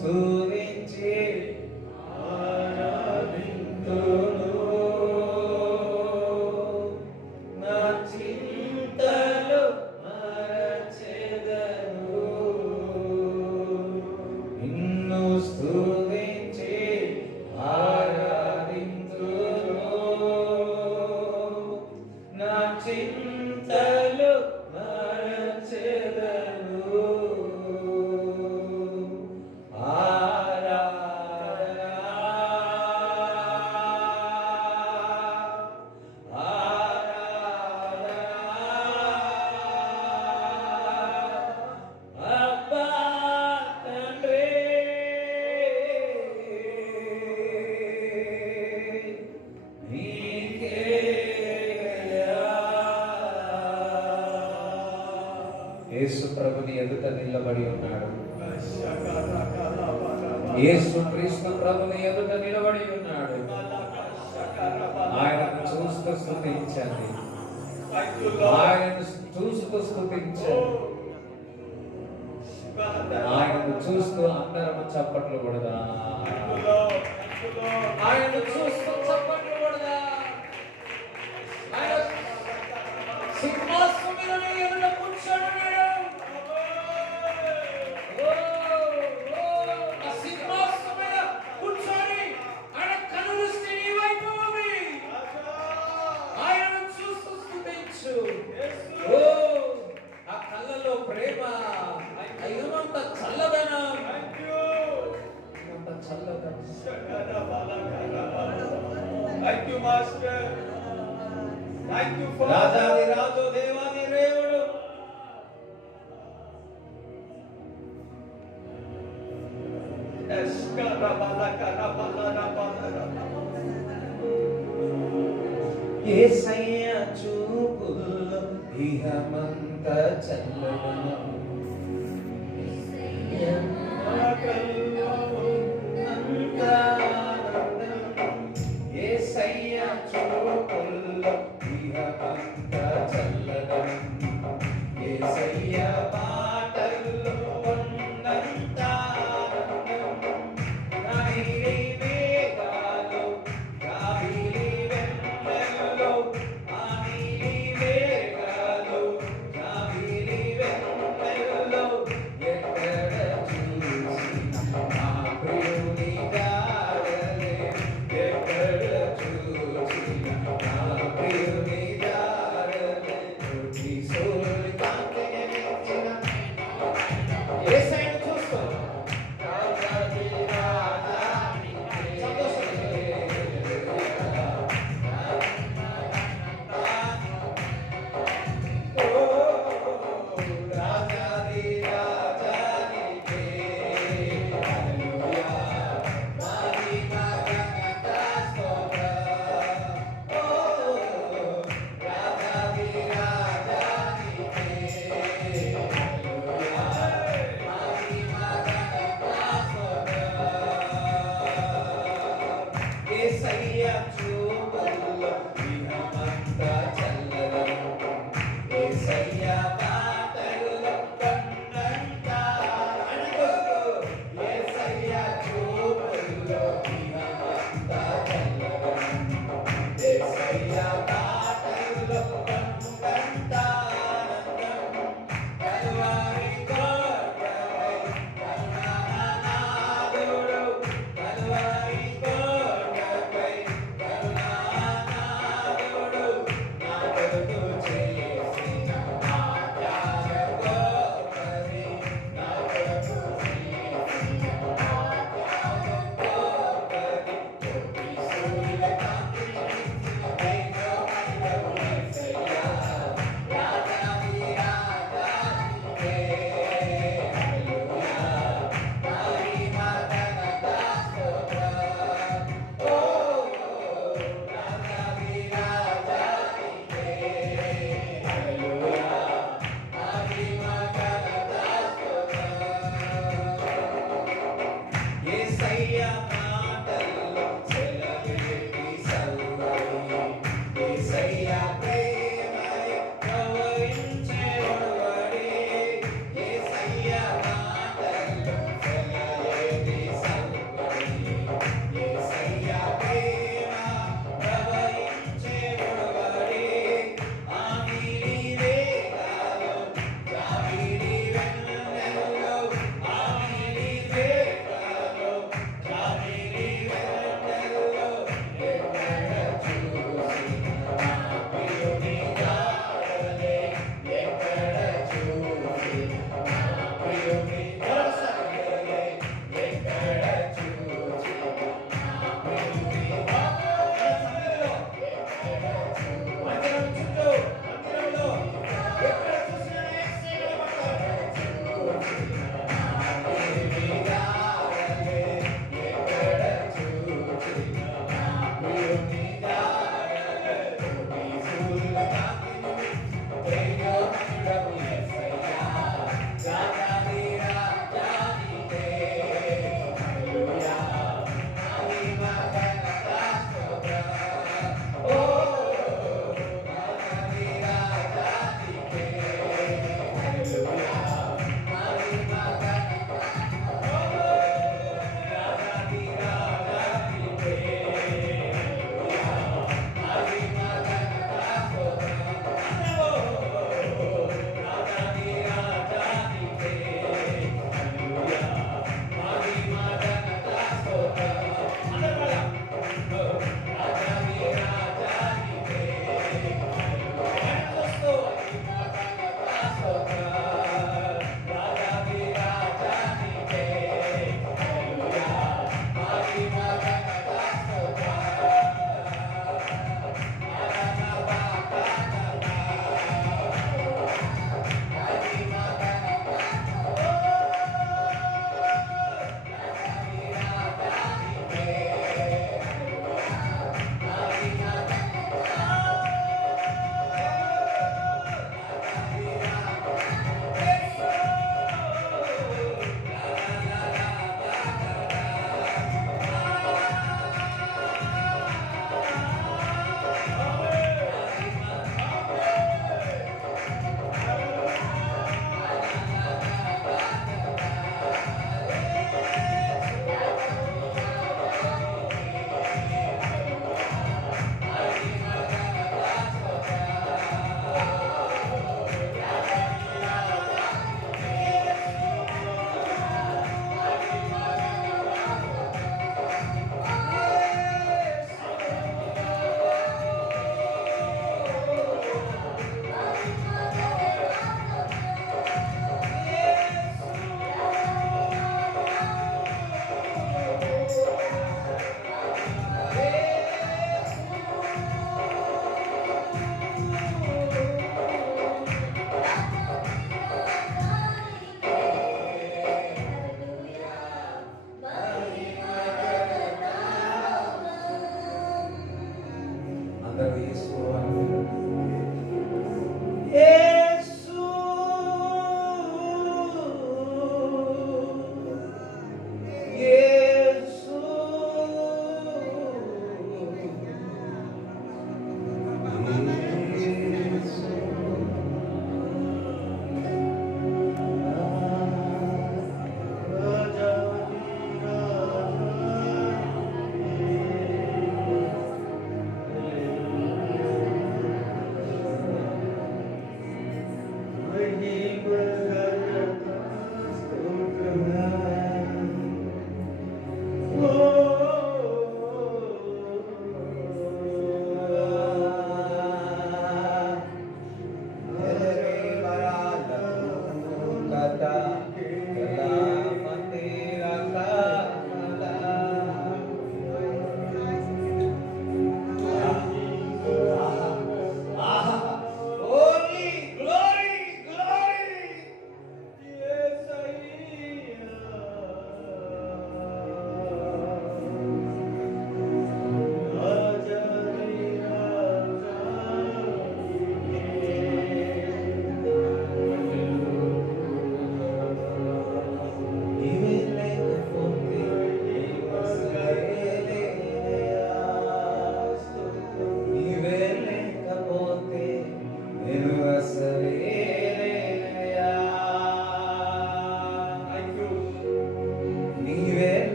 స్తుతించి ఆరాధింతును. నా చింతలు మరచెదను, నిన్ను స్తుతించి ఆరాధింతును. నా చింతలు మరచెదను. యేసు ప్రభుని ఎదుట నిలబడి ఉన్నాడు. యేసు క్రీస్తు ప్రభుని ఎదుట నిలబడి ఉన్నాడు. ఆయనను చూస్తూ స్తుతించండి, ఆయనను చూస్తూ స్తుతించండి, ఆయనను చూస్తూ అందరము చప్పట్లు కొడదా, ఆయనను చూస్తూ చప్పట్లు కొడదా. ఆయన సింహాసనం మీద ఎదుట కూర్చొని ఆ కళ్ళలో ప్రేమ, అయ్యంత చల్లదనం, రాజాది రాజు దేవాది దేవుడు యేసయ్య చూపుల్లో ఇహమంత చల్లదనం, యేసయ్య చూపుల్లో ఇహమంత చల్లదనం, యేసయ్య మాటల్లో ఉన్నంత ఆనందం. నైలి మేఘాలు గాలిలి వెన్నెల్లో, ఆ నీలి మేఘాలు గాలిలి వెన్నెల్లో,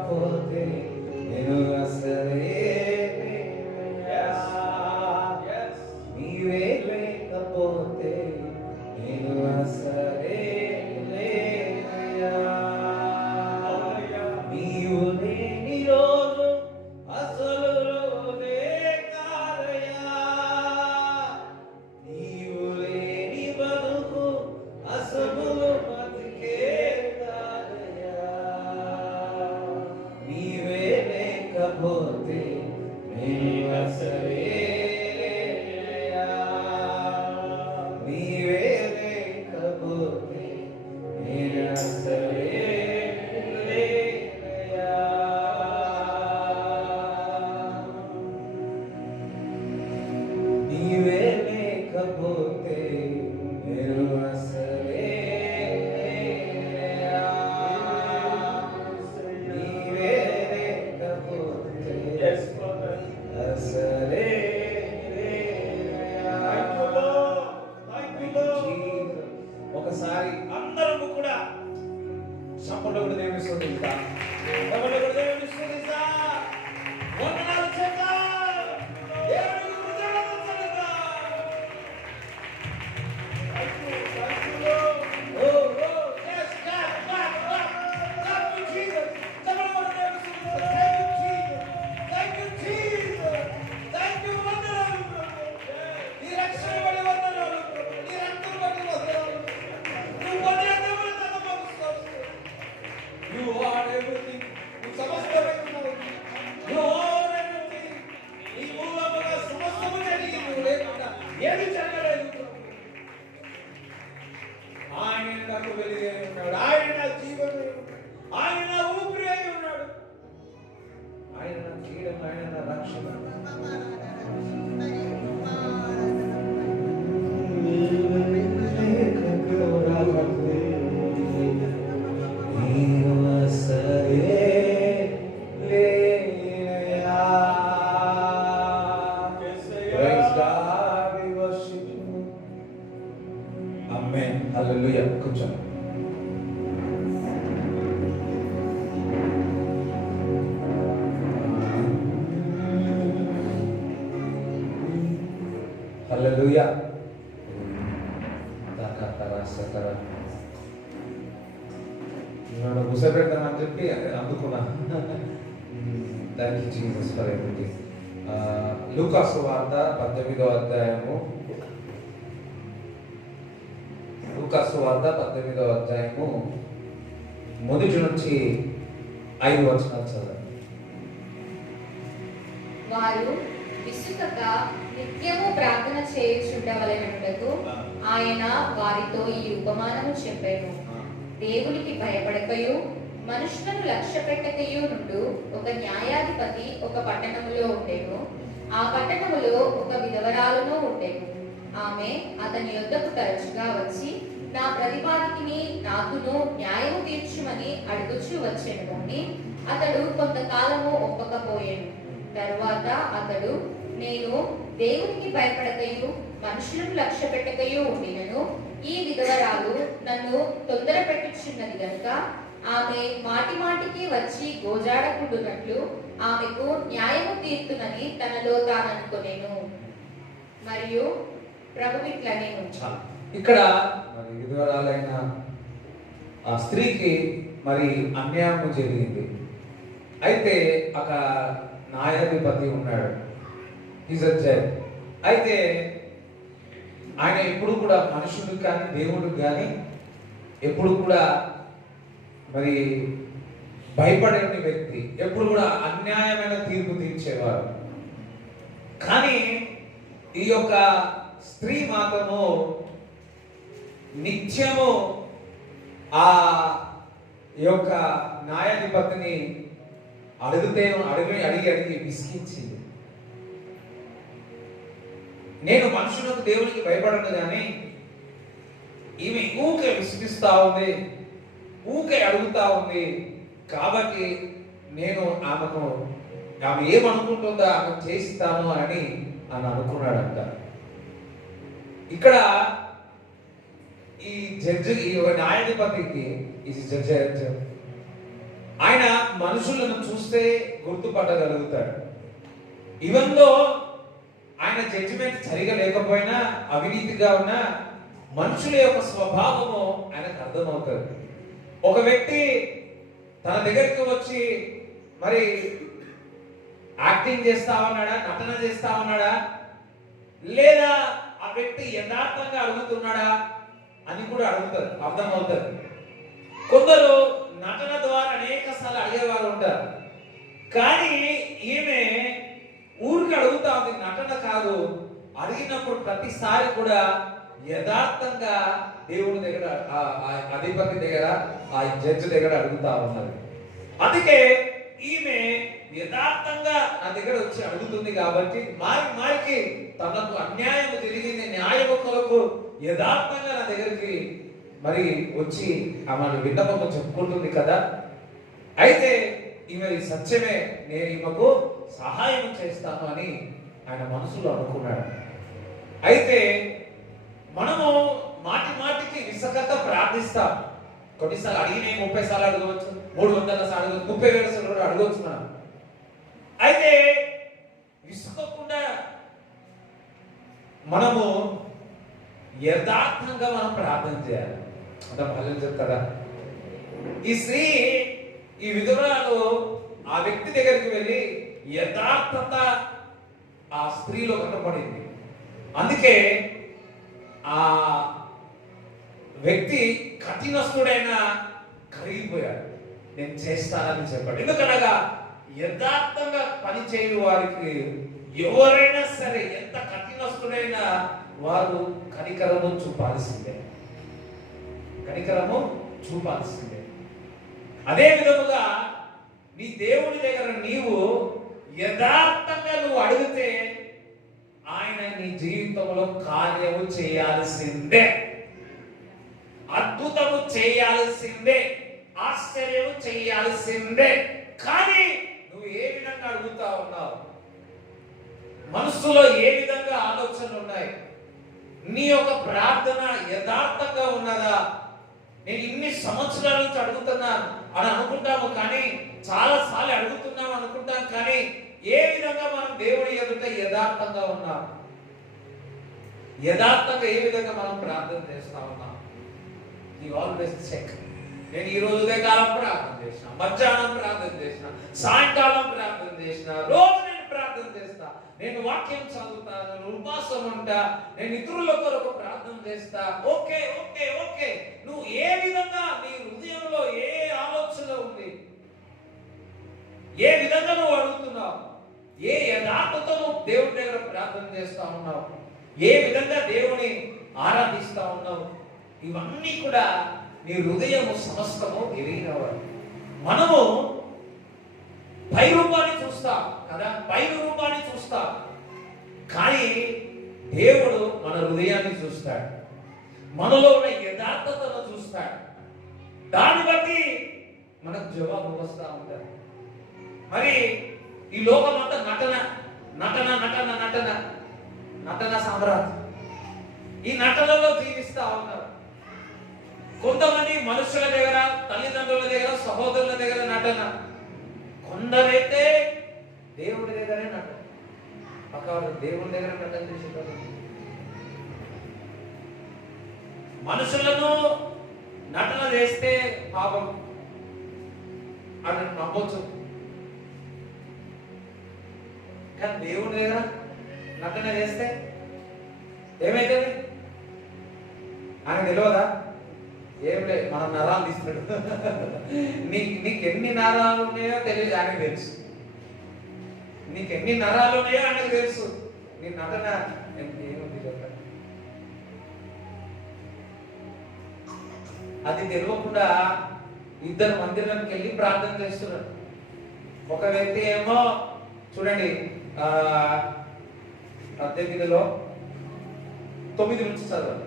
లేకపోతే నేను అసలే నీవే లేకపోతే నేను అసలే లేనయ్యా. నీవు లేని రోజు అసలు రోజే కాదయ్యా. నీవు లేని బతుకు అసలు బతికే కాదయ్యా. నీవే లేకపోతే నేను అసలే లేనయ్యా. నీవే లేకపోతే నేను అసలే లేనయ్యా. నీవే లేకపోతే నేను అసలే లేనయ్యా. నీవే లేకపోతే అసలే లేనయ్యా. ఒకసారి అందరము కూడా చప్పట్లు కూడా దేవుని స్తుతిద్దాం. చప్పట్లు కూడా దేవుని స్తుతిద్దాం. వందనాలు చేద్దాం. దేవునికి కృతజ్ఞతలు చెల్లిద్దాం. Oh, oh, yes, God, God, God. Thank you, Jesus. చప్పట్లు కూడా దేవుని స్తుతిద్దాం. Thank you, Jesus. Thank you, Jesus. Thank you, వందనాలు. నీ రక్షణ బట్టి వందనాలు. నీ రక్తం బట్టి వందనాలు. నువ్వు వదిలేదేమో తనమరుస్తావు. You are everything. నువ్వు సమస్తమై ఉన్నావు. You are everything. నీ మూలముగా సమస్తము జరిగి నువ్వు లేకుండా ఏది జరగలేదు. ఆయన నాకు వెలుగై ఉన్నాడు. ఆయన నా జీవమే. ఆయన నా ఊపిరి అయి ఉన్నాడు. ఆయన నా కీడం. ఆయన నా రక్షణ. నీవు అసలే లేనయ్యా. Praise God, we worship you. Amen. Hallelujah. కూర్చోండి. Hallelujah. నన్ను కూర్చోబెడతానని చెప్పి అందుకున్నా. Thank you Jesus for everything. లూకాసు వార్త 18వ అధ్యాయము. లూకాసు వార్త 18వ అధ్యాయము మొదటి నుంచి 5 వచనాలు చదవండి. వారు విసుకక నిత్యము ప్రార్థన చేయుచుండవలెనటకు ఆయన వారితో ఈ ఉపమానము చెప్పెను. దేవునికి భయపడకయు మనుషులను లక్ష్య పెట్టకయు నుండు ఒక న్యాయాధిపతి ఒక పట్టణములో ఉండెను. ఆ పట్టణములో ఒక విధవరాలును ఉండెను. ఆమె అతని యొద్దకు తరచుగా వచ్చి నా ప్రతిపాదికిని నాకును న్యాయము తీర్చుమని అడుగుచూ వచ్చెను. గాని అతడు కొంతకాలము ఒప్పకపోయెను. తరువాత అతడు, నేను దేవునికి భయపడకయు మనుషులను లక్ష్య పెట్టకయు ఉండినను ఈ విధవరాలు నన్ను తొందర పెట్టుచున్నది గనుక ఆమె మాటి మాటికి వచ్చి గోజాడకుండునట్లు ఆమెకు న్యాయము తీర్తునని తనలో తాననుకొనెను. మరియు ప్రభు ఇట్లనేను. ఇక్కడ మరి విధవరాలైన ఆ స్త్రీకి మరి అన్యాయం జరిగింది. అయితే ఒక న్యాయాధిపతి ఉన్నాడు. Is a judge. అయితే ఆయన ఎప్పుడు కూడా మనుషుడికి కానీ దేవుడికి కానీ ఎప్పుడు కూడా మరి భయపడే వ్యక్తి, ఎప్పుడు కూడా అన్యాయమైన తీర్పు తీర్చేవారు. కానీ ఈ యొక్క స్త్రీ మాత్రము నిత్యము ఆ యొక్క న్యాయాధిపతిని అడిగి విసిగించింది. నేను మనుషులకు దేవునికి భయపడను కానీ ఈమె ఊకే విసిగిస్తా ఉంది, ఊకే అడుగుతా ఉంది. కాబట్టి నేను ఆమె ఏమనుకుంటుందో ఆమె చేస్తాను అని అనుకున్నాడంట. ఇక్కడ ఈ జడ్జి, ఈ న్యాయాధిపతికి ఈ జడ్జి ఆయన మనుషులను చూస్తే గుర్తుపట్టగలుగుతాడు. ఈవెన్ దో ఆయన జడ్జిమెంట్ సరిగా లేకపోయినా, అవినీతిగా ఉన్న మనుషుల యొక్క స్వభావము ఆయనకు అర్థమవుతుంది. ఒక వ్యక్తి తన దగ్గరికి వచ్చి మరి యాక్టింగ్ చేస్తా ఉన్నాడా, నటన చేస్తా ఉన్నాడా, లేదా ఆ వ్యక్తి యథార్థంగా అడుగుతున్నాడా అని కూడా అడుగుతారు, అర్థమవుతుంది. కొందరు నటన ద్వారా అనేక సార్లు అడిగేవారు ఉంటారు. కానీ ఈమె ఊరికి అడుగుతా ఉంది, నటన కాదు. అడిగినప్పుడు ప్రతిసారి కూడా యథార్థంగా దేవుడి దగ్గర, ఆ అధిపతి దగ్గర, ఆ జడ్జి దగ్గర అడుగుతా ఉన్నది. అందుకే ఈమె యథార్థంగా నా దగ్గర వచ్చి అడుగుతుంది కాబట్టి మారికి తనకు అన్యాయం జరిగింది, న్యాయము కొరకు యథార్థంగా నా దగ్గరికి మరి వచ్చి ఆమె విన్నపము చెప్పుకుంటుంది కదా. అయితే ఈమె సత్యమే, నేను ఈమెకు సహాయం చేస్తాను అని ఆయన మనసులో అనుకున్నాడు. అయితే మనము మాటికి విసకత ప్రార్థిస్తాం. కొన్నిసార్లు అడిగిన 30 సార్లు అడగవచ్చు, 300 సార్లు అడగవచ్చు, 30,000 సార్లు కూడా అడగవచ్చు మనం. అయితే విసుకకుండా మనము యథార్థంగా మనం ప్రార్థన చేయాలి. అంత భయం చెప్తారా? ఈ స్త్రీ, ఈ విధురాలు ఆ వ్యక్తి దగ్గరికి వెళ్ళి యథార్థత ఆ స్త్రీలో కనపడింది. అందుకే ఆ వ్యక్తి కఠినస్తుడైనా కరిగిపోయాడు. నేను చేస్తానని చెప్పాడు. ఎందుకనగా యథార్థంగా పని చేయని వారికి ఎవరైనా సరే, ఎంత కఠినస్తుడైనా వారు కనికరము చూపాల్సిందే, కనికరము చూపాల్సిందే. అదే విధముగా నీ దేవుడి దగ్గర నీవు యథార్థంగా నువ్వు అడిగితే ఆయన నీ జీవితంలో కార్యము చేయాల్సిందే, అద్భుతము చేయాల్సిందే, ఆశ్చర్యము చేయాల్సిందే. కానీ నువ్వు ఏ విధంగా అడుగుతా ఉన్నావు, మనసులో ఏ విధంగా ఆలోచనలు ఉన్నాయి, నీ యొక్క ప్రార్థన యథార్థంగా ఉన్నదా? నేను ఇన్ని సంవత్సరాల నుంచి అడుగుతున్నాను అని అనుకుంటాము, కానీ చాలా సార్లు అడుగుతున్నాము అనుకుంటాం, కానీ ఏ విధంగా మనం దేవుడి ఎదుట యథార్థంగా ఉన్నాం, యథార్థంగా ఏ విధంగా మనం ప్రార్థన చేస్తా ఉన్నాం? You always check. నేను ఈ రోజు ఉదయకాలం ప్రార్థన చేసిన, మధ్యాహ్నం ప్రార్థన చేసిన, సాయంకాలం ప్రార్థన చేసిన, రోజు నేను ప్రార్థన చేస్తా, నేను వాక్యం చదువుతా, నేను ఉపవాసం ఉంటా, నేను ఇతరుల కొరకు ప్రార్థన చేస్తా. ఓకే ఓకే ఓకే, నువ్వు ఏ విధంగా నీ హృదయంలో ఏ ఆలోచన ఉంది, ఏ విధంగా నువ్వు అడుగుతున్నావు, ఏ యథార్థతో నువ్వు దేవుడి దగ్గర ప్రార్థన చేస్తా ఉన్నావు, ఏ విధంగా దేవుని ఆరాధిస్తా ఉన్నావు, ఇవన్నీ కూడా నీ హృదయము సమస్తము ఎరిగినవాడు. మనము పై రూపాన్ని చూస్తాం కదా, పై రూపాన్ని చూస్తాం, కానీ దేవుడు మన హృదయాన్ని చూస్తాడు, మనలో ఉన్న యథార్థతను చూస్తాడు. దాన్ని బట్టి మనకు జవాబు వస్తూ ఉంటాడు. మరి ఈ లోకం అంతా నటన నటన నటన నటన నటన సామ్రాజ్యం. ఈ నటనలో జీవిస్తా ఉన్నారు. కొంతమంది మనుషుల దగ్గర, తల్లిదండ్రుల దగ్గర, సహోదరుల దగ్గర నటన, కొందరైతే దేవుడి దగ్గరే నటన. దేవుడి దగ్గర నటన చేసేటప్పుడు మనుషులను నటన చేస్తే పాపం అని నమ్మొచ్చు, కానీ దేవుడి దగ్గర నటన చేస్తే ఏమైతుంది? ఆయన తెలియదా? ఏం లేదు, మన నరాలు తీస్తాడు. నీకు ఎన్ని నరాలు ఉన్నాయో తెలియదు, ఆయనకు తెలుసు. నీకు ఎన్ని నరాలు ఉన్నాయో ఆయనకు తెలుసు. నీ నటన ఏముంది చెప్పండి? అది తెలియకుండా ఇద్దరు మందిరానికి వెళ్ళి ప్రార్థన చేస్తున్నారు. ఒక వ్యక్తి ఏమో చూడండి 18లో 9 నుంచి చదవండి.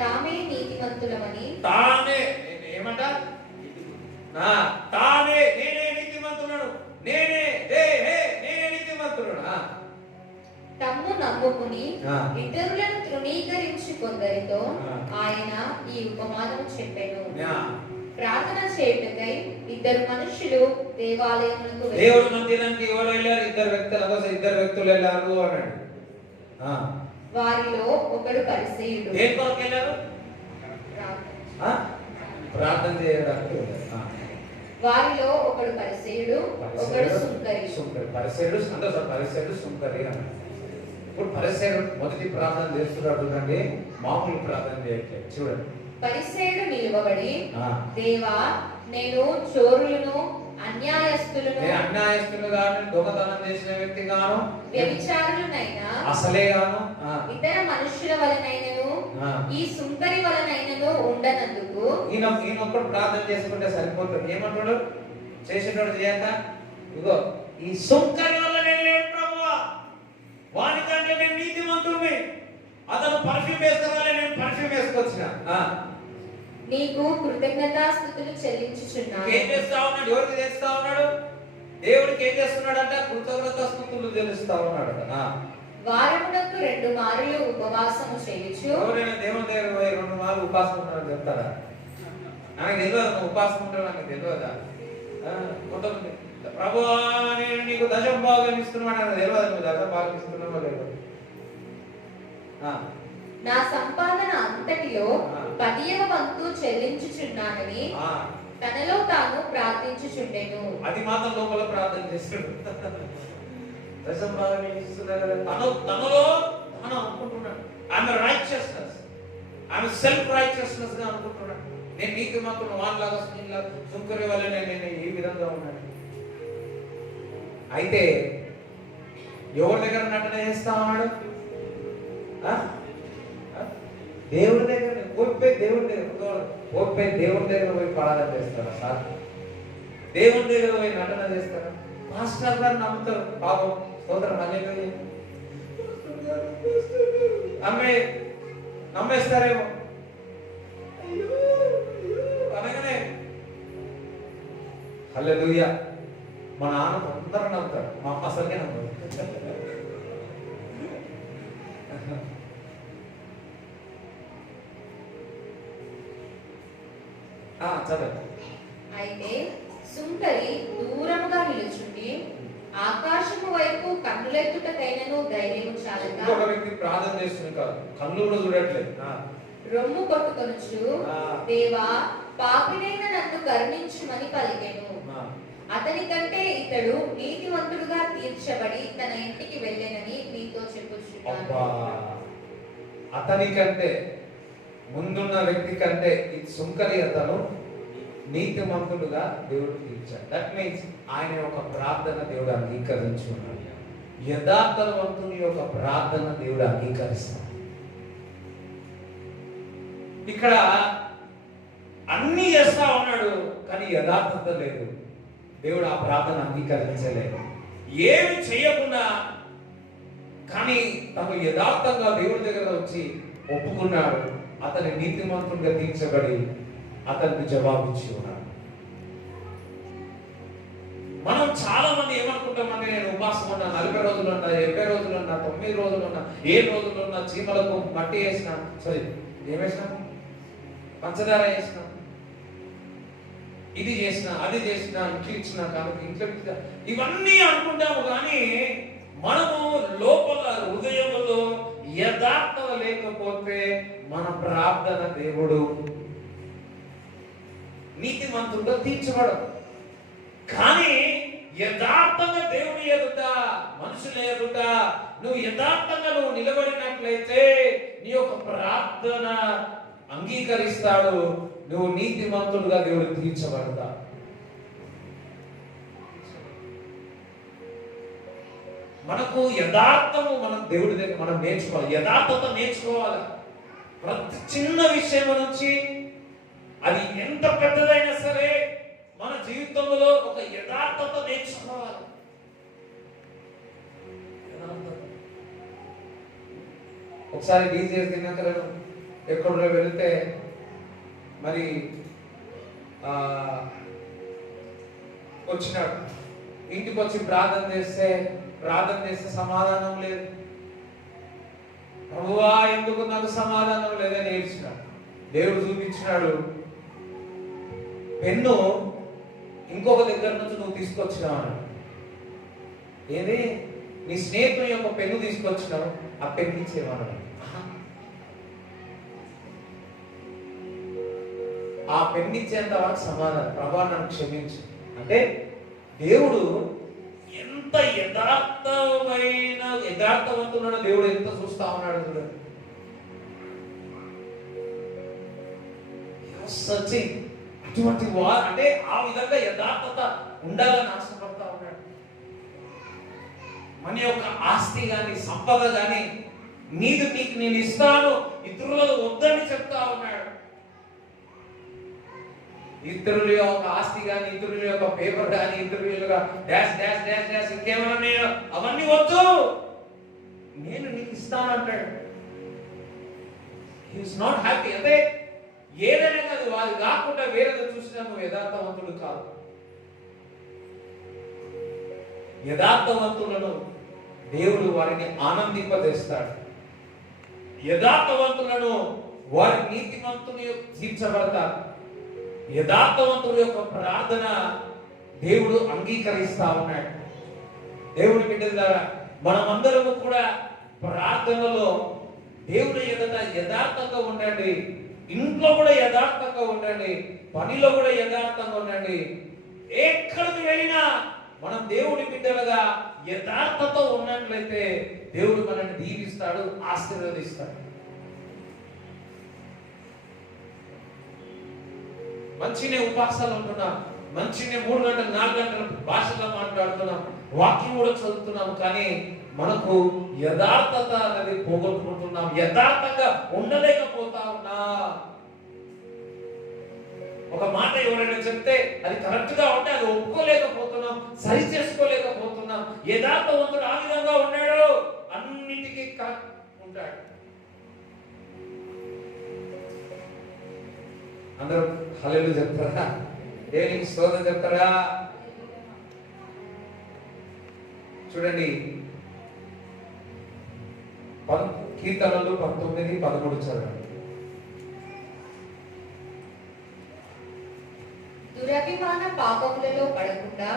తామే నీతిమంతులమని, తానే ఏమంట? తానే, నేనే నీతిమంతులను, నేనే నీతిమంతులను తమ్ము నమ్ముకుని ఇతరులను తృణీకరించి కొందరితో ఆయన ఈ ఉపమానం చెప్పెను. ప్రార్థన చేయుటకై ఇద్దరు మనుషులు దేవాలయమునకు దేవుడి మందిరానికి ఎవరు వెళ్ళారు? ఇద్దరు వ్యక్తులు వెళ్ళారు అన్నాడు. వారిలో ఒకడు పరిసయ్యుడు. దేని కొరకు వెళ్ళారు? ప్రార్థన చేయడానికి. వారిలో ఒకడు పరిసయ్యుడు, ఒకడు సుంకరి. పరిసయ్యుడు అంటే పరిసయ్యుడు సుంకరి అన్నాడు. ఇప్పుడు పరిసయ్యుడు మొదటి ప్రార్థన చేస్తున్నాడు చూడండి, మామూలు ప్రార్థన చేయట్లేదు. చూడండి, పరిసయ్యుడు నిలవబడి, దేవా నేను చోరులను అన్యాయస్తులు గాను, దొంగతనం చేసిన వ్యక్తి గాను, వ్యభిచారులనైనా అసలే గాను, ఇతర మనుషుల వలనైనను ఈ సుంకరి వలనైనను ఉండనందుకు ఈయన ఒక్కడు ప్రార్థన చేసుకుంటే సరిపోతుంది. ఏమంటాడు? చేసేటోడు చేయక, ఇగో ఈ సుంకరి వల్ల నేను లేను ప్రభువా, వానికంటే నేను నీతిమంతుడిని, అతను పర్ఫ్యూమ్ వేసుకోవాలి, నేను పర్ఫ్యూమ్ వేసుకొచ్చిన. నీకు కృతజ్ఞతాస్తుతులు చెల్లించుచున్నాను. ఏం చేస్తా ఉన్నాడు? ఎవరికి చేస్తా ఉన్నాడు? దేవుడికి ఏం చేస్తున్నాడంట? కృతజ్ఞతాస్తుతులు చెల్లిస్తా ఉన్నాడు. వారమునకు 2 మారులు ఉపవాసము చేయుచు. ఎవరైనా దేవుని దగ్గర 2 మార్లు ఉపవాసం ఉన్నాడు చెప్తారా? నాకు తెలియదు, ఉపవాసం ఉంటాడు, నాకు తెలియదా? కొంతమంది ప్రభువా నేను నీకు దశమ భాగం ఇస్తున్నాడు, నాకు తెలియదు నువ్వు దశమ భాగం ఇస్తున్నావో తెలియదు. నా సంపాదన అంతటిలో 10వ వంతు చెల్లించుచున్నానని తనలో తాను ప్రార్థించుచుండెను. అది మాత్రం లోపల ప్రార్థన చేస్తాడు. దశమ భాగం ఇస్తున్నాడు, తనలో తాను అనుకుంటున్నాడు. ఆమె రైచియస్నెస్, ఆమె సెల్ఫ్ రైచియస్నెస్ గా అనుకుంటున్నాడు. నేను నీకు మాత్రం వాళ్ళలాగా సుంకరి వల్ల నేను ఈ విధంగా ఉన్నాను. అయితే ఎవరి దగ్గర నటన చేస్తా ఉన్నాడు? దేవుడి దగ్గర ఓడిపోయి దేవుడి దగ్గర పోయి ప్రార్థన చేస్తారా సార్? దేవుడి దగ్గర పోయి నటన చేస్తారా? మాస్టర్ గారు నమ్ముతారు, పాపం సోదరం అనే నమ్మేస్తారేమో అనగానే హల్లెలూయా, మా నాన్న అందరూ నమ్ముతారు, మా అమ్మ అసలుకే నమ్మరు. అయితే సుంకరి దూరముగా నిలుచుండి ఆకాశము వైపు కన్నులెత్తుటకైనను ధైర్యము చాలక ఒక వ్యక్తి ప్రార్థన చేస్తుంది కాదు, కళ్ళు కూడా చూడట్లేదు, రొమ్ము కొట్టుకొనుచు దేవా పాపినైన నన్ను కరుణించుమని పలికెను. అతని కంటే ఇతడు నీతివంతుడుగా తీర్చబడి తన ఇంటికి వెళ్ళెనని మీతో చెప్పుచున్నాను. అతని కంటే ముందున్న వ్యక్తి కంటే ఈ సుంకరి అతను నీతిమంతుడుగా దేవుడు తీర్చాడు. దట్ మీన్స్ ఆయన యొక్క ప్రార్థన దేవుడు అంగీకరించున్నాడు. యథార్థవంతుని యొక్క ప్రార్థన దేవుడు అంగీకరిస్తాడు. ఇక్కడ అన్ని చేస్తా ఉన్నాడు కానీ యథార్థత లేదు. దేవుడు ఆ ప్రార్థన అంగీకరించలేదు. ఏమి చేయకుండా కానీ తను యథార్థంగా దేవుడి దగ్గర వచ్చి ఒప్పుకున్నాడు. అతని నీతిమంతుడిగా తీర్చబడి అతనికి జవాబిచ్చి ఉన్నాడు. మనం చాలా మంది ఏమనుకుంటామంటే నేను ఉపవాసం ఉన్నా, 40 రోజులు ఉన్నా, 70 రోజులు ఉన్నా, 9 రోజులు ఉన్నా, 7 రోజులు ఉన్నా, చీమలకు మట్టి వేసిన, సారీ ఏమేసినా, పంచదార వేసిన, ఇది చేసిన, అది చేసిన, ఇంట్లో ఇచ్చిన, కాబట్టి ఇంట్లో ఇవన్నీ అనుకుంటాము. కానీ మనము లోపల హృదయంలో యథార్థత లేకపోతే మన ప్రార్థన దేవుడు నీతిమంతుడుగా తీర్చబడదు. కానీ యథార్థంగా దేవుని ఎదుట, మనుషుల ఎదుట నువ్వు యథార్థంగా నిలబడినట్లయితే నీ యొక్క ప్రార్థన అంగీకరిస్తాడు. నువ్వు నీతిమంతుడుగా దేవుడు తీర్చబడతా. మనకు యథార్థము మనం దేవుడి దగ్గర మనం నేర్చుకోవాలి, యథార్థత నేర్చుకోవాలి. ప్రతి చిన్న విషయం నుంచి అది ఎంత పెద్దదైనా సరే మన జీవితంలో ఒక యథార్థత నేర్చుకోవాలి. ఒకసారి డీజేస్ దినకరను ఎక్కడో వెళితే మరి వచ్చినాడు. ఇంటికి వచ్చి ప్రార్థన చేస్తే సమాధానం లేదు. ప్రభువా ఎందుకు నాకు సమాధానం లేదని ఏడ్చినాడు. దేవుడు చూపించినాడు, పెన్ను ఇంకొక దగ్గర నుంచి నువ్వు తీసుకొచ్చినావు. ఏది నీ స్నేహితుని యొక్క పెన్ను తీసుకొచ్చినావు, ఆ పెన్ను ఇచ్చేవాడు. ఆ పెన్ను ఇచ్చేంత వరకు సమాధానం, ప్రభా నన్ను క్షమించు అంటే దేవుడు ఎంత యథార్థవంతుడు, దేవుడు ఎంత చూస్తా ఉన్నాడు చూడండి. అటువంటి అంటే ఆ విధంగా యథార్థత ఉండాలని ఆశపడతా ఉన్నాడు. మన యొక్క ఆస్తి గాని సంపద గాని నీకు నేను ఇస్తాను, ఇతరులకు వద్దని చెప్తా ఉన్నాడు. ఇతరుల యొక్క ఆస్తి గాని, ఇతరుల యొక్క పేపర్ గాని, ఇతరుల యొక్క డాష్ డాష్ డాష్ డాష్ ఇంకేమన్నా నేను అవన్నీ వద్దు, నేను నీకు ఇస్తాను అంటాడు. He is not happy. అంటే ఏదైనా కాదు, వాళ్ళు కాకుండా వేరేది చూసినా నువ్వు యథార్థవంతుడు కాదు. యథార్థవంతులను దేవుడు వారిని ఆనందింపజేస్తాడు. యథార్థవంతులను వారి నీతిమంతుని తీర్చబడతారు. యథార్థవంతుల యొక్క ప్రార్థన దేవుడు అంగీకరిస్తా ఉన్నాడు. దేవుడి బిడ్డలారా, మనమందరము కూడా ప్రార్థనలో దేవుడి ఎదుట యథార్థంగా ఉండండి. ఇంట్లో కూడా యథార్థంగా ఉండండి, పనిలో కూడా యథార్థంగా ఉండండి. ఎక్కడికి వెళ్ళినా మనం దేవుడి బిడ్డలుగా యథార్థతో ఉన్నట్లయితే దేవుడు మనల్ని దీవిస్తాడు, ఆశీర్వదిస్తాడు. మంచినే ఉపాసాలు ఉంటున్నాం, మంచినే 3 గంటలు 4 గంటలు భాషలో మాట్లాడుతున్నాం, వాక్యం కూడా చదువుతున్నాం, కానీ మనకు యథార్థత అనేది పోగొట్టుకుంటున్నాం. యథార్థంగా ఉండలేకపోతా ఉన్నా. ఒక మాట ఎవరైనా చెప్తే అది కరెక్ట్ గా ఉంటే అది ఒప్పుకోలేకపోతున్నాం, సరి చేసుకోలేకపోతున్నాం. యథార్థవంతుడు ఆ విధంగా ఉన్నాడు, అన్నిటికీ ఉంటాడు. అందరూ హల్లెలూయా చెప్తారా? దేవునికి స్తోత్రం చెప్తారా? చూడండి, కీర్తనలు 19:13 చదవండి. దురభిమాన పాపములలో పడకుండా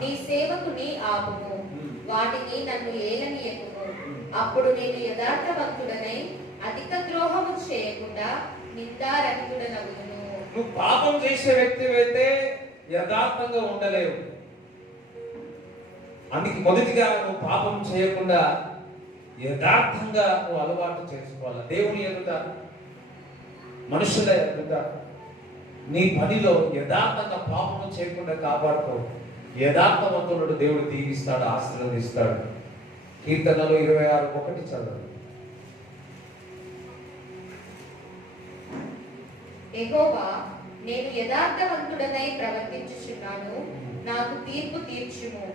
నీ సేవకుని ఆపుము, వాటిని నన్ను ఏలనీయకుము. అప్పుడు నేను యథార్థవంతుడనై అధిక ద్రోహము చేయకుండా నిందారహితుడనగుదును. నువ్వు పాపం చేసే వ్యక్తివైతే యథార్థంగా ఉండలేవు. అందుకే మొదటిగా నువ్వు పాపం చేయకుండా యథార్థంగా నువ్వు అలవాటు చేసుకోవాలి. దేవుని ఎదుట, మనుషుల ఎదుట, నీ పనిలో యథార్థంగా పాపం చేయకుండా కాపాడుకో. యథార్థవంతుడు దేవుడు దీవిస్తాడు, ఆశీర్వదిస్తాడు. కీర్తనలు 26:1 చదవండి. యెహోవా, నేను యథార్థవంతుడనై ప్రవర్తించుచున్నాను, నాకు తీర్పు తీర్చుము.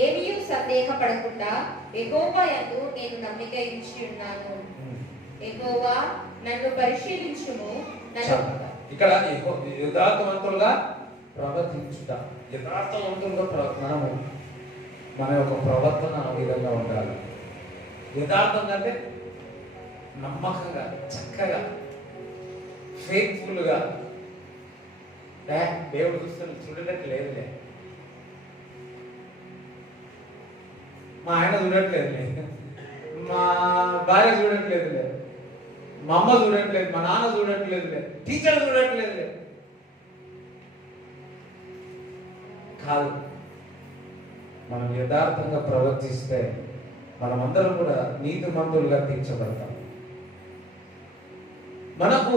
ఏమీయూ సందేహపడకుండా యెహోవా యందు నేను నమ్మిక ఉంచి ఉన్నాను. యెహోవా, నన్ను పరిశీలించుము. ఇక్కడ యథార్థవంతులుగా ప్రవర్తించుట, యథార్థవంతులుగా మనము మన యొక్క ప్రవర్తన ఆ విధంగా ఉండాలి. యథార్థంగా అంటే నమ్మకంగా, చక్కగా, ఫెయిత్ఫుల్గా. దేవుడు చూస్తున్న చూడడానికి లేదులే, మా ఆయన చూడట్లేదులే, మా భార్య చూడట్లేదులే, మా అమ్మ చూడట్లేదు, మా నాన్న చూడట్లేదులే, టీచర్ చూడట్లేదులే. కాదు, మనం యథార్థంగా ప్రవర్తిస్తే మనమందరం కూడా నీతిమంతులుగా తీర్చబడతాం. మనకు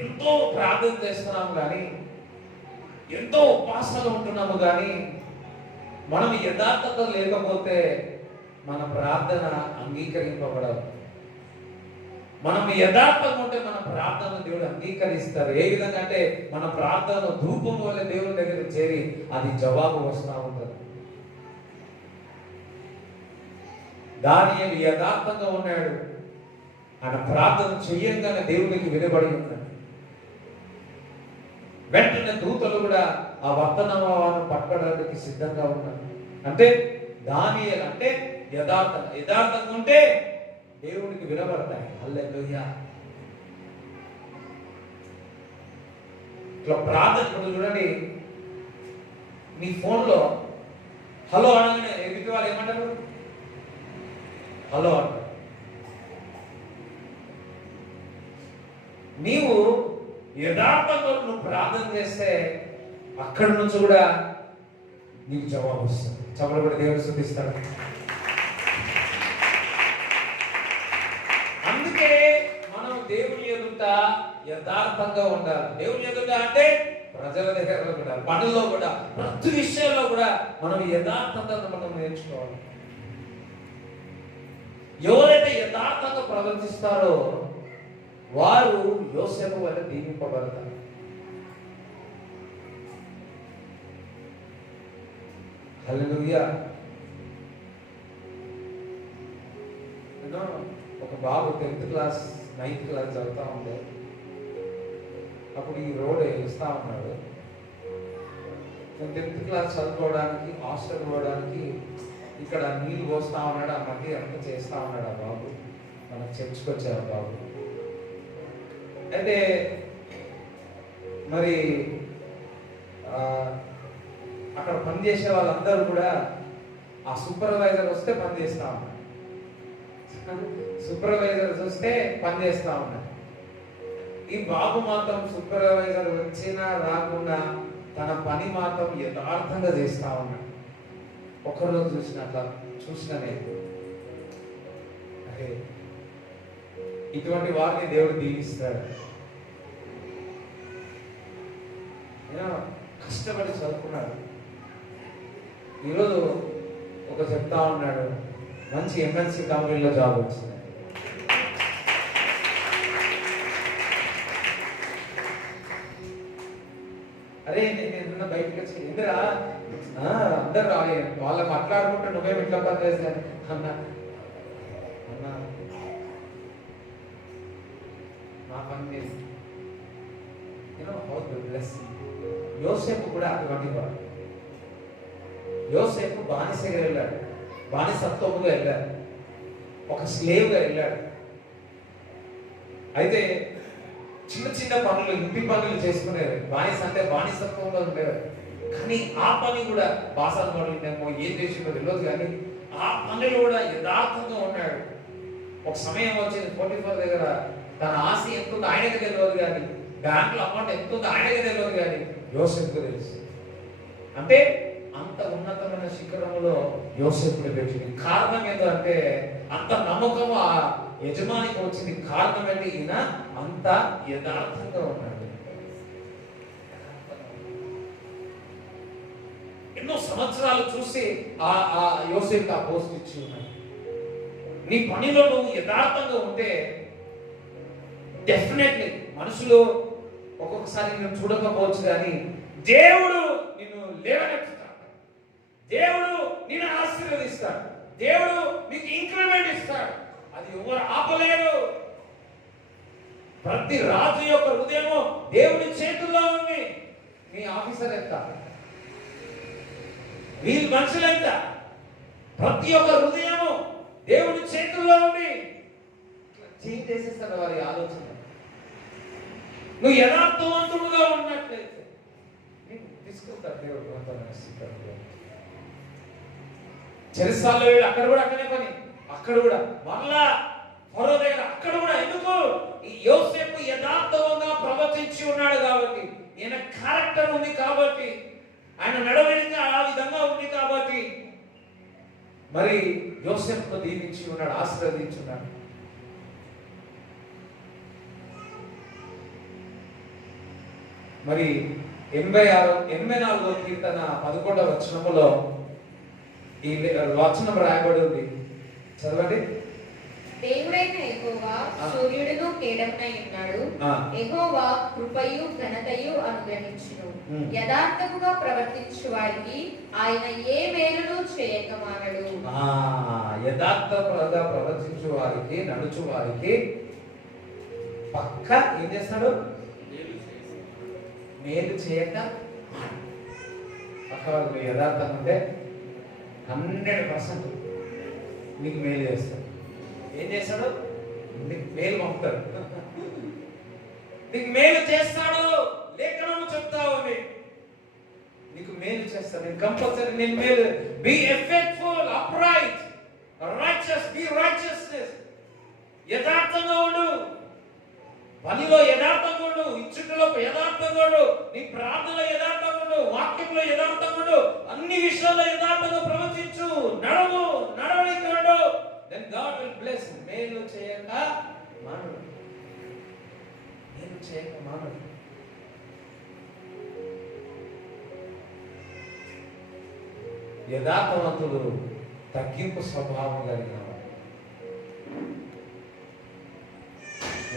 ఎంతో ప్రార్థన చేస్తున్నాము కానీ, ఎంతో ఉపాసనలు ఉంటున్నాము కానీ, మనం యథార్థత లేకపోతే మన ప్రార్థన అంగీకరింపబడదు. మనం యథార్థంగా ఉంటే మన ప్రార్థన దేవుడు అంగీకరిస్తారు. ఏ విధంగా అంటే మన ప్రార్థన ధూపం వల్ల దేవుని దగ్గర చేరి అది జవాబు వస్తూ ఉంటుంది. దానియేలు యథార్థంగా ఉన్నాడు, ఆయన ప్రార్థన చెయ్యంగానే దేవునికి వినబడి ఉన్నాడు. వెంటనే దూతలు కూడా ఆ వర్తమానం పట్టుకోవడానికి సిద్ధంగా ఉన్నారు. అంటే దానియేలు అంటే యథార్థంగా ఉంటే దేవునికి వినబడతాయి. హల్లెలూయా. ఇట్లా ప్రార్థన ఇప్పుడు చూడండి, మీ ఫోన్లో హలో అనగానే ఎదుటి వాళ్ళు ఏమంటారు? హలో అంటారు. నీవు యథార్థంగా నువ్వు ప్రార్థన చేస్తే అక్కడి నుంచి కూడా నీకు జవాబు వస్తుంది. చప్పట్లు కూడా దేవుడు స్తుతిస్తాడు. అందుకే మనం దేవుని ఎదుట యథార్థంగా ఉండాలి. దేవుని ఎదుట అంటే ప్రజల దగ్గర కూడా, పనుల్లో కూడా, ప్రతి విషయంలో కూడా మనం యథార్థంగా మనం నేర్చుకోవాలి. ఎవరైతే యథార్థంగా ప్రవర్తిస్తారో వారు యోసేపు వల్ల దీవింపబడతారు. హల్లెలూయా. ఒక బాబు 10th క్లాస్ 9th క్లాస్ చదువుతా ఉండే, అప్పుడు ఈ రోడ్ వేస్తా ఉన్నాడు. 10th క్లాస్ చదువుకోవడానికి హాస్టల్ పోవడానికి ఇక్కడ నీళ్ళు పోస్తా ఉన్నాడు. ఆ మధ్య అంతా చేస్తా ఉన్నాడు ఆ బాబు. మనకు చర్చకు వచ్చారు బాబు. అయితే మరి అక్కడ పనిచేసే వాళ్ళందరూ కూడా ఆ సూపర్వైజర్ వస్తే పని చేస్తా ఉన్నారు. సూపర్వైజర్స్ వస్తే పని చేస్తా ఉన్నారు. ఈ బాబు మాత్రం సూపర్వైజర్ వచ్చినా రాకుండా తన పని మాత్రం యథార్థంగా చేస్తా ఉన్నాడు. ఒకరోజు చూసిననే అరే ఇటువంటి వారిని దేవుడు దీవిస్తాడు. కష్టపడి చదువుకున్నాడు. ఈరోజు ఒక చెప్తా ఉన్నాడు, మంచి ఎంఎన్సీ కంపెనీలో జాబ్ వచ్చింది. అరే నేను బయటకు వచ్చి ఇందిరా అందరు వాళ్ళ మాట్లాడుకుంటే నువ్వేమి ఇట్లా పని చేశాను అన్నా అన్నా నా పని లేదు. యోసేపు కూడా అటువంటి వాడు. యోసేపు బానిసగా వెళ్ళాడు, బానిసత్వముగా వెళ్ళాడు, ఒక స్లేవ్గా వెళ్ళాడు. అయితే చిన్న చిన్న పనులు, ఇంటి పనులు చేసుకునేది. బానిస అంటే బానిసత్వంలో ఉండేవారు. కానీ ఆ పని కూడా బాసాల పనులు ఏం చేసిందో తెలియదు, కానీ ఆ పనులు కూడా యథార్థంగా ఉన్నాడు. ఒక సమయం వచ్చింది, 44 దగ్గర తన ఆస్తి ఎంత ఉందో ఆయనకి తెలియదు, కానీ బ్యాంకులో అమౌంట్ ఎంత ఉందో ఆయనకి తెలియదు, కానీ యోసేపుకు తెలుసు. అంటే అంత ఉన్నతమైన శిఖరంలో యోసేపుని పెట్టింది. కారణం ఏంటంటే అంత నమ్మకం ఆ యజమానికి వచ్చింది. కారణం ఏంటి? ఈయన అంత యథార్థంగా ఉన్నాడు. ఎన్నో సంవత్సరాలు చూసి ఆ యోసేపుకి ఆ పోస్ట్ ఇచ్చి ఉన్నాడు. నీ పనిలో నువ్వు యథార్థంగా ఉంటే డెఫినెట్లీ మనుషులు ఒక్కొక్కసారి నేను చూడకపోవచ్చు, కానీ దేవుడు నిన్ను లేవనెత్తుతాడు, దేవుడు నిన్ను ఆశీర్వదిస్తాడు, దేవుడు నీకు ఇంక్రిమెంట్ ఇస్తాడు. అది ఎవరు ఆపలేరు. ప్రతి రాజు యొక్క హృదయము దేవుని చేతుల్లో ఉంది. మీ ఆఫీసర్ ఎంత, వీళ్ళ మనుషులు ఎంత, ప్రతి ఒక్క హృదయము దేవుని చేతుల్లో ఉంది. చేంజ్ చేసేస్తాడు వారి ఆలోచన. నువ్వు యథార్థవంతుడుగా ఉన్నట్లయితే తీసుకుంటాడు దేవుడు. చెరసాల్లో వెళ్ళి అక్కడ కూడా అక్కడే పని, అక్కడ కూడా మళ్ళా ఫరో దగ్గర, అక్కడ కూడా. ఎందుకు? ఈ యోసేపు యథార్థంగా ప్రవర్తించి ఉన్నాడు కాబట్టి, ఈయన క్యారెక్టర్ ఉంది కాబట్టి, ఆయన నడవడిక ఆ విధంగా ఉంది కాబట్టి మరి యోసేపు దీవించి ఉన్నాడు, ఆశీర్వదించి ఉన్నాడు. మరి 84వ కీర్తన 11వ వచనములో ఈ వచనం రాయబడి ఉంది, చదవండి. దేవుడైన యెహోవా సూర్యుడును కేడమునై ఉన్నాడు. యెహోవా కృపయు ఘనతయు అనుగ్రహించును. యథార్థముగా ప్రవర్తించు వారికి ఆయన ఏ మేలును చేయక మానడు. యథార్థముగా ప్రవర్తించు వారికి, నడుచు వారికి పక్క ఏం చేస్తాడు? మేలు చేయక. పక్క వాళ్ళు యథార్థం ఉంటే 100% నీకు మేలు చేస్తాడు. ఏం చేస్తాడు? నీకు మేలు పంపుతాడు, నీకు మేలు చేస్తాడు. లేఖనము చెప్తా ఉంది, నీకు మేలు చేస్తాను నేను, కంపల్సరీ నేను మేలు. Be effectful, upright, righteous, be righteousness. యథార్థంగా ఉండు, పనిలో యథార్థంగా ఉండు, ఇచ్చుటలో యథార్థంగా ఉండు, నీ ప్రార్థనలో యథార్థంగా ఉండు, వాక్యంలో యథార్థంగా ఉండు, అన్ని విషయాల్లో యథార్థంగా ప్రవర్తించు, నడవడికి ఉండు. Then God will bless. మేలు చేయక మానడు, మేలు చేయక మానడు. యథార్థవంతుడు తగ్గింపు స్వభావం కలిగిన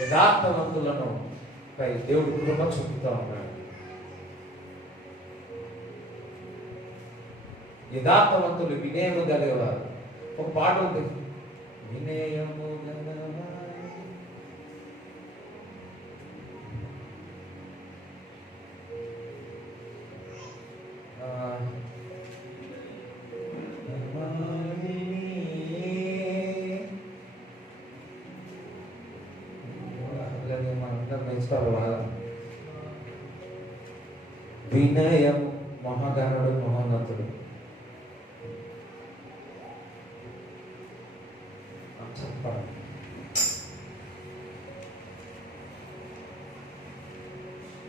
యథార్థవంతులను పై దేవుడు కృప చూపుతా ఉన్నాడు. యథార్థవంతులు వినయము గలవారు. ఒక పాట ఉంది, వినయము గలవారు వినయం మహాగణుడు మహోన్నతుడు. చెప్పాలి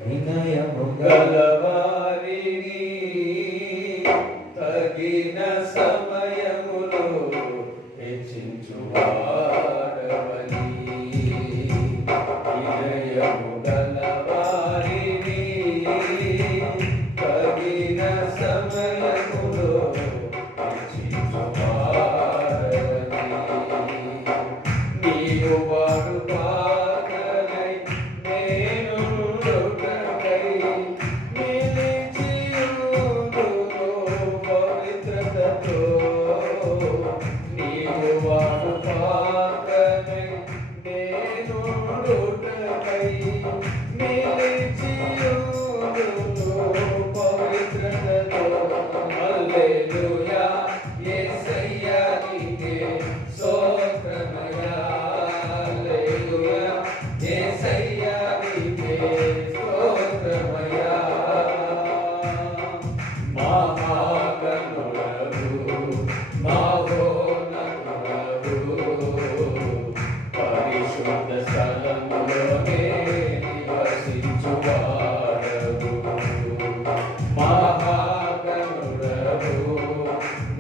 వినయము గలవారిని తగిన సమయములో హెచ్చించువాడవని. వినయము గలవారిని తగిన సమయములో హెచ్చించువాడవని. నీవు వాడు పాకనై నేను కై నిలిచియుందును పవిత్రతతో. నీవు వాడు పాకనై నేను కై నిలిచియుందును పవిత్రతతో. హల్లెలూయా యేసయ్యా నీకే స్తోత్రమయ్యా. హల్లెలూయా యేసయ్యా నీకే స్తోత్రమయ్యా. మహాగణుడవు మహోన్నతుడవు పరిశుద్ధ స్థలములోనే నివసించువాడవు. మహాగణుడవు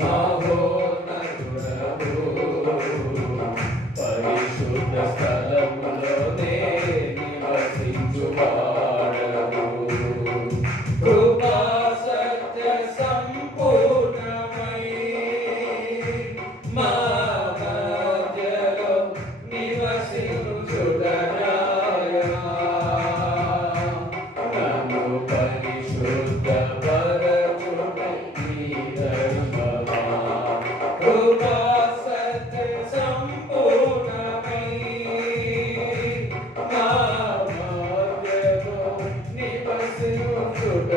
మహోన్నతుడవు పరిశుద్ధ స్థలములోనే నివసించువాడవు. కృపా సత్య సంపూర్ణమై మా మధ్యలో నివసించుటనాయనా. నన్ను పరిశుద్ధ పరచుటై నీ ధర్మమా. కృపా సత్య సంపూర్ణమై మా మధ్యలో నివసించుటనాయనా.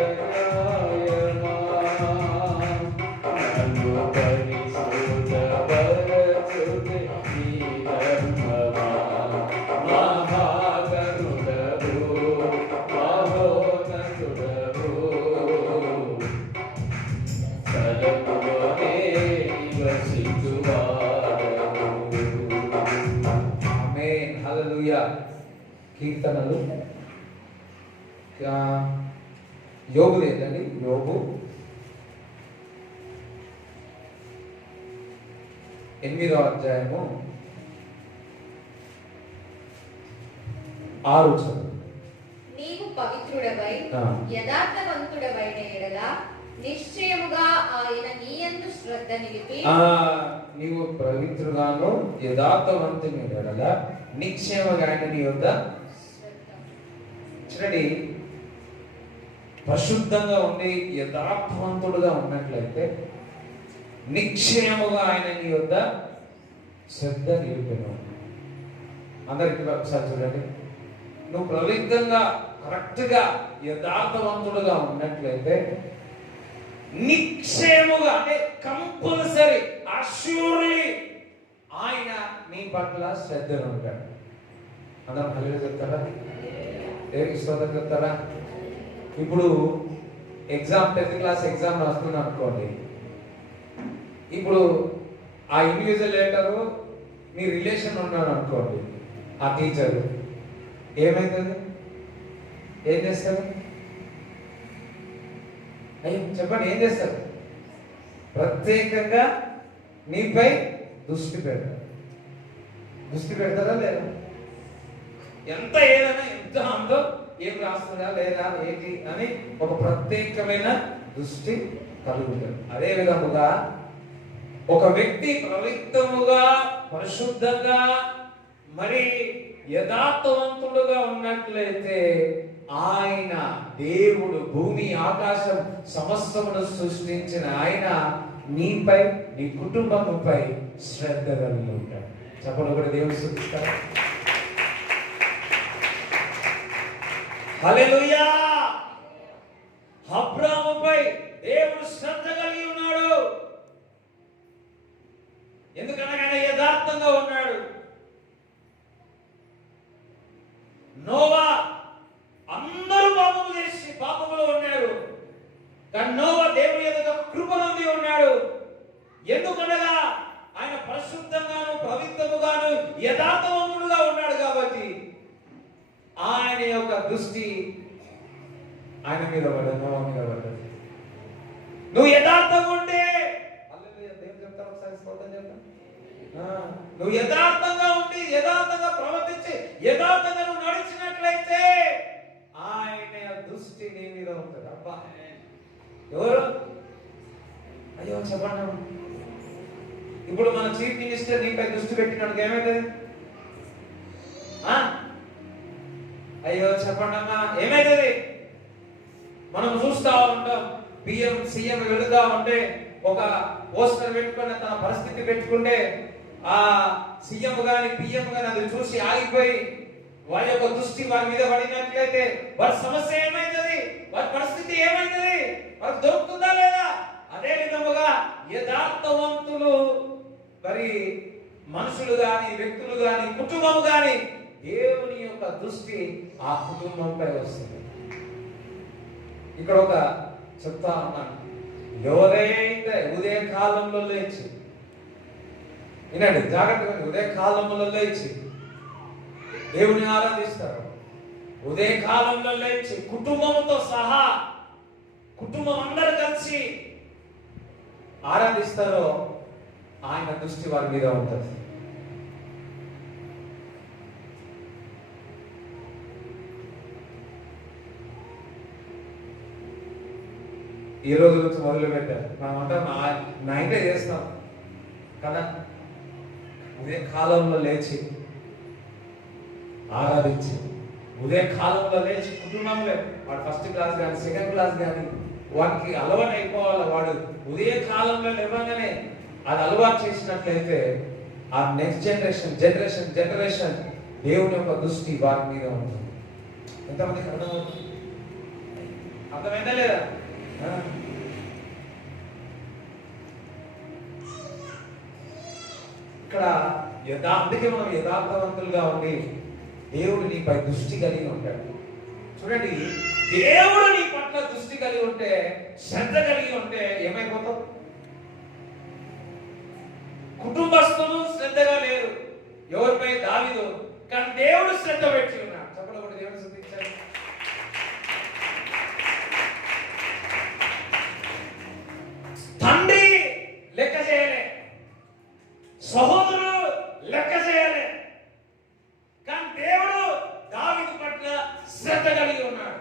నన్ను పరిశుద్ధ పరచుటై నీ ధర్మమా. మహాగణుడవు మహోన్నతుడవు స్థలములోనే నివసించువాడవు. ఆమేన్, హల్లెలూయా. కీర్తనలు యోబు ఏంటండి? యోబు 8వ అధ్యాయము 6 చదువు. నీవు పవిత్రుడవై యథార్థవంతుడవైన ఎడల నిశ్చయముగా ఆయన నీయందు శ్రద్ధ నిలిపి. నీవు పవిత్రుగాను యథార్థవంతుని ఎడల నిశ్చయముగా ఆయన నీ యొద్ద చూడండి. పరిశుద్ధంగా ఉండి యథార్థవంతుడుగా ఉన్నట్లయితే నిశ్చయముగా ఆయన నీ యొద్ద శ్రద్ధ నిలిపెను. అందరికి ఒకసారి చూడండి. నువ్వు పవిత్రంగా కరెక్ట్గా యథార్థవంతుడుగా ఉన్నట్లయితే నిశ్చయముగా అంటే కంపల్సరీ అష్యూర్లీ ఆయన నీ పట్ల శ్రద్ధను ఉంటాడు. అందరం హల్లెలూయా చెప్తారా? దేవునికి స్తోత్రం చెప్తారా? ఇప్పుడు ఎగ్జామ్ 10th క్లాస్ ఎగ్జామ్ రాస్తున్నా అనుకోండి. ఇప్పుడు ఆ ఇన్విజిలేటరు మీ రిలేషన్ ఉన్నాడు అనుకోండి, ఆ టీచరు ఏమైతుంది? ఏం చేస్తారు? అయ్యో చెప్పండి, ఏం చేస్తారు? ప్రత్యేకంగా నీపై దృష్టి పెడతారు. దృష్టి పెడతారా లేదా? ఎంత ఏదైనా ఎంత ఉందో, ఏం రాస్తుందా లేదా ఏంటి అని ఒక ప్రత్యేకమైన దృష్టి కలుగుతుంది. అదే విధముగా ఒక వ్యక్తి పవిత్రముగా పరిశుద్ధంగా మరి యథార్థవంతుడుగా ఉన్నట్లయితే ఆయన దేవుడు భూమి ఆకాశం సమస్తమును సృష్టించిన ఆయన నీపై నీ కుటుంబముపై శ్రద్ధ కలిగి ఉంటాడు. చెప్పండి కూడా దేవుడు సృష్టిస్తాడు. హల్లెలూయా. అబ్రాహాముపై దేవుడు శ్రద్ధ కలిగి ఉన్నాడు. ఎందుకనగా ఆయన యథార్థంగా ఉన్నాడు. నోవా అందరూ పాపము చేసి పాపములో ఉన్నారు, కానీ నోవా దేవుని ఎదుట కృప పొంది ఉన్నాడు. ఎందుకనగా ఆయన పరిశుద్ధంగాను పవిత్రముగాను యథార్థవంతుడుగా ఉన్నాడు కాబట్టి ఆయన యొక్క దృష్టి ఆయన మీద పడ్డది, నోవా మీద పడ్డది. నువ్వు యథార్థంగా ఉంటే నువ్వు యథార్థంగా ఉండి యథార్థంగా ప్రవర్తించి యథార్థంగా నువ్వు నడిచినట్లయితే ఆయన దృష్టి నీ మీద ఉంటుంది. అబ్బా ఎవరు? అయ్యో చెప్పండి. ఇప్పుడు మన చీఫ్ మినిస్టర్ నీపై దృష్టి పెట్టినట్టుగా ఏమైతుంది? అయ్యో చెప్పండి అమ్మా, ఏమైతుంది? మనం చూస్తా ఉంటాం, పిఎం సీఎం వెళుతా ఉంటే ఒక పోస్టర్ పెట్టుకుని తన పరిస్థితి పెట్టుకుంటే ఆ సీఎం గాని పిఎం గాని అది చూసి ఆగిపోయి వారి యొక్క దృష్టి వారి మీద పడినట్లయితే వారి సమస్య ఏమైతుంది? వారి పరిస్థితి ఏమైతుంది? వారికి దొరుకుతుందా లేదా? అదే విధముగా యథార్థవంతులు మరి మనుషులు గాని వ్యక్తులు గాని కుటుంబం గాని దేవుని యొక్క దృష్టి ఆ కుటుంబంపై వస్తుంది. ఇక్కడ ఒక చెప్తా ఉన్నాను, ఎవరైతే ఉదయ కాలంలో లేచి, వినండి జాగ్రత్తగా, ఉదయ కాలంలో లేచి దేవుని ఆరాధిస్తారు, ఉదయ కాలంలో లేచి కుటుంబంతో సహా కుటుంబం అందరూ కలిసి ఆరాధిస్తారో ఆయన దృష్టి వారి మీద ఉంటుంది. ఈ రోజు నుంచి మొదలు పెట్టారు. మనమంతా 9 చేస్తాం కదా, ఉదయ కాలంలో లేచి ఆరాధించి, ఉదయ కాలంలో లేచి కుటుంబంలో వాడు ఫస్ట్ క్లాస్ కానీ సెకండ్ క్లాస్ కానీ వాడికి అలవాటు అయిపోవాలి. వాడు ఉదయ కాలంలో లేవగానే అది అలవాటు చేసినట్లయితే ఆ నెక్స్ట్ జనరేషన్ దేవుని యొక్క దృష్టి వారి మీద ఉంటుంది. ఎంతమందికి అర్థమవుతుంది? అర్థమైందా లేదా? ఇక్కడ అందుకే మనం యథార్థవంతులుగా ఉండి దేవుడు నీపై దృష్టి కలిగి ఉంటాడు. చూడండి, దేవుడు నీ పట్ల దృష్టి కలిగి ఉంటే, శ్రద్ధ కలిగి ఉంటే ఏమైపోతావు? కుటుంబస్తులు శ్రద్ధగా లేరు ఎవరిపై? దావీదు. కానీ దేవుడు శ్రద్ధ పెట్టి ఉన్నాడు. చెప్పలు కూడా దేవుడు చూపించాడు. తండ్రి లెక్క చేయలే, సహోదరులు లెక్క చేయలే, కానీ దేవుడు దావీదు పట్ల శ్రద్ధ కలిగి ఉన్నాడు.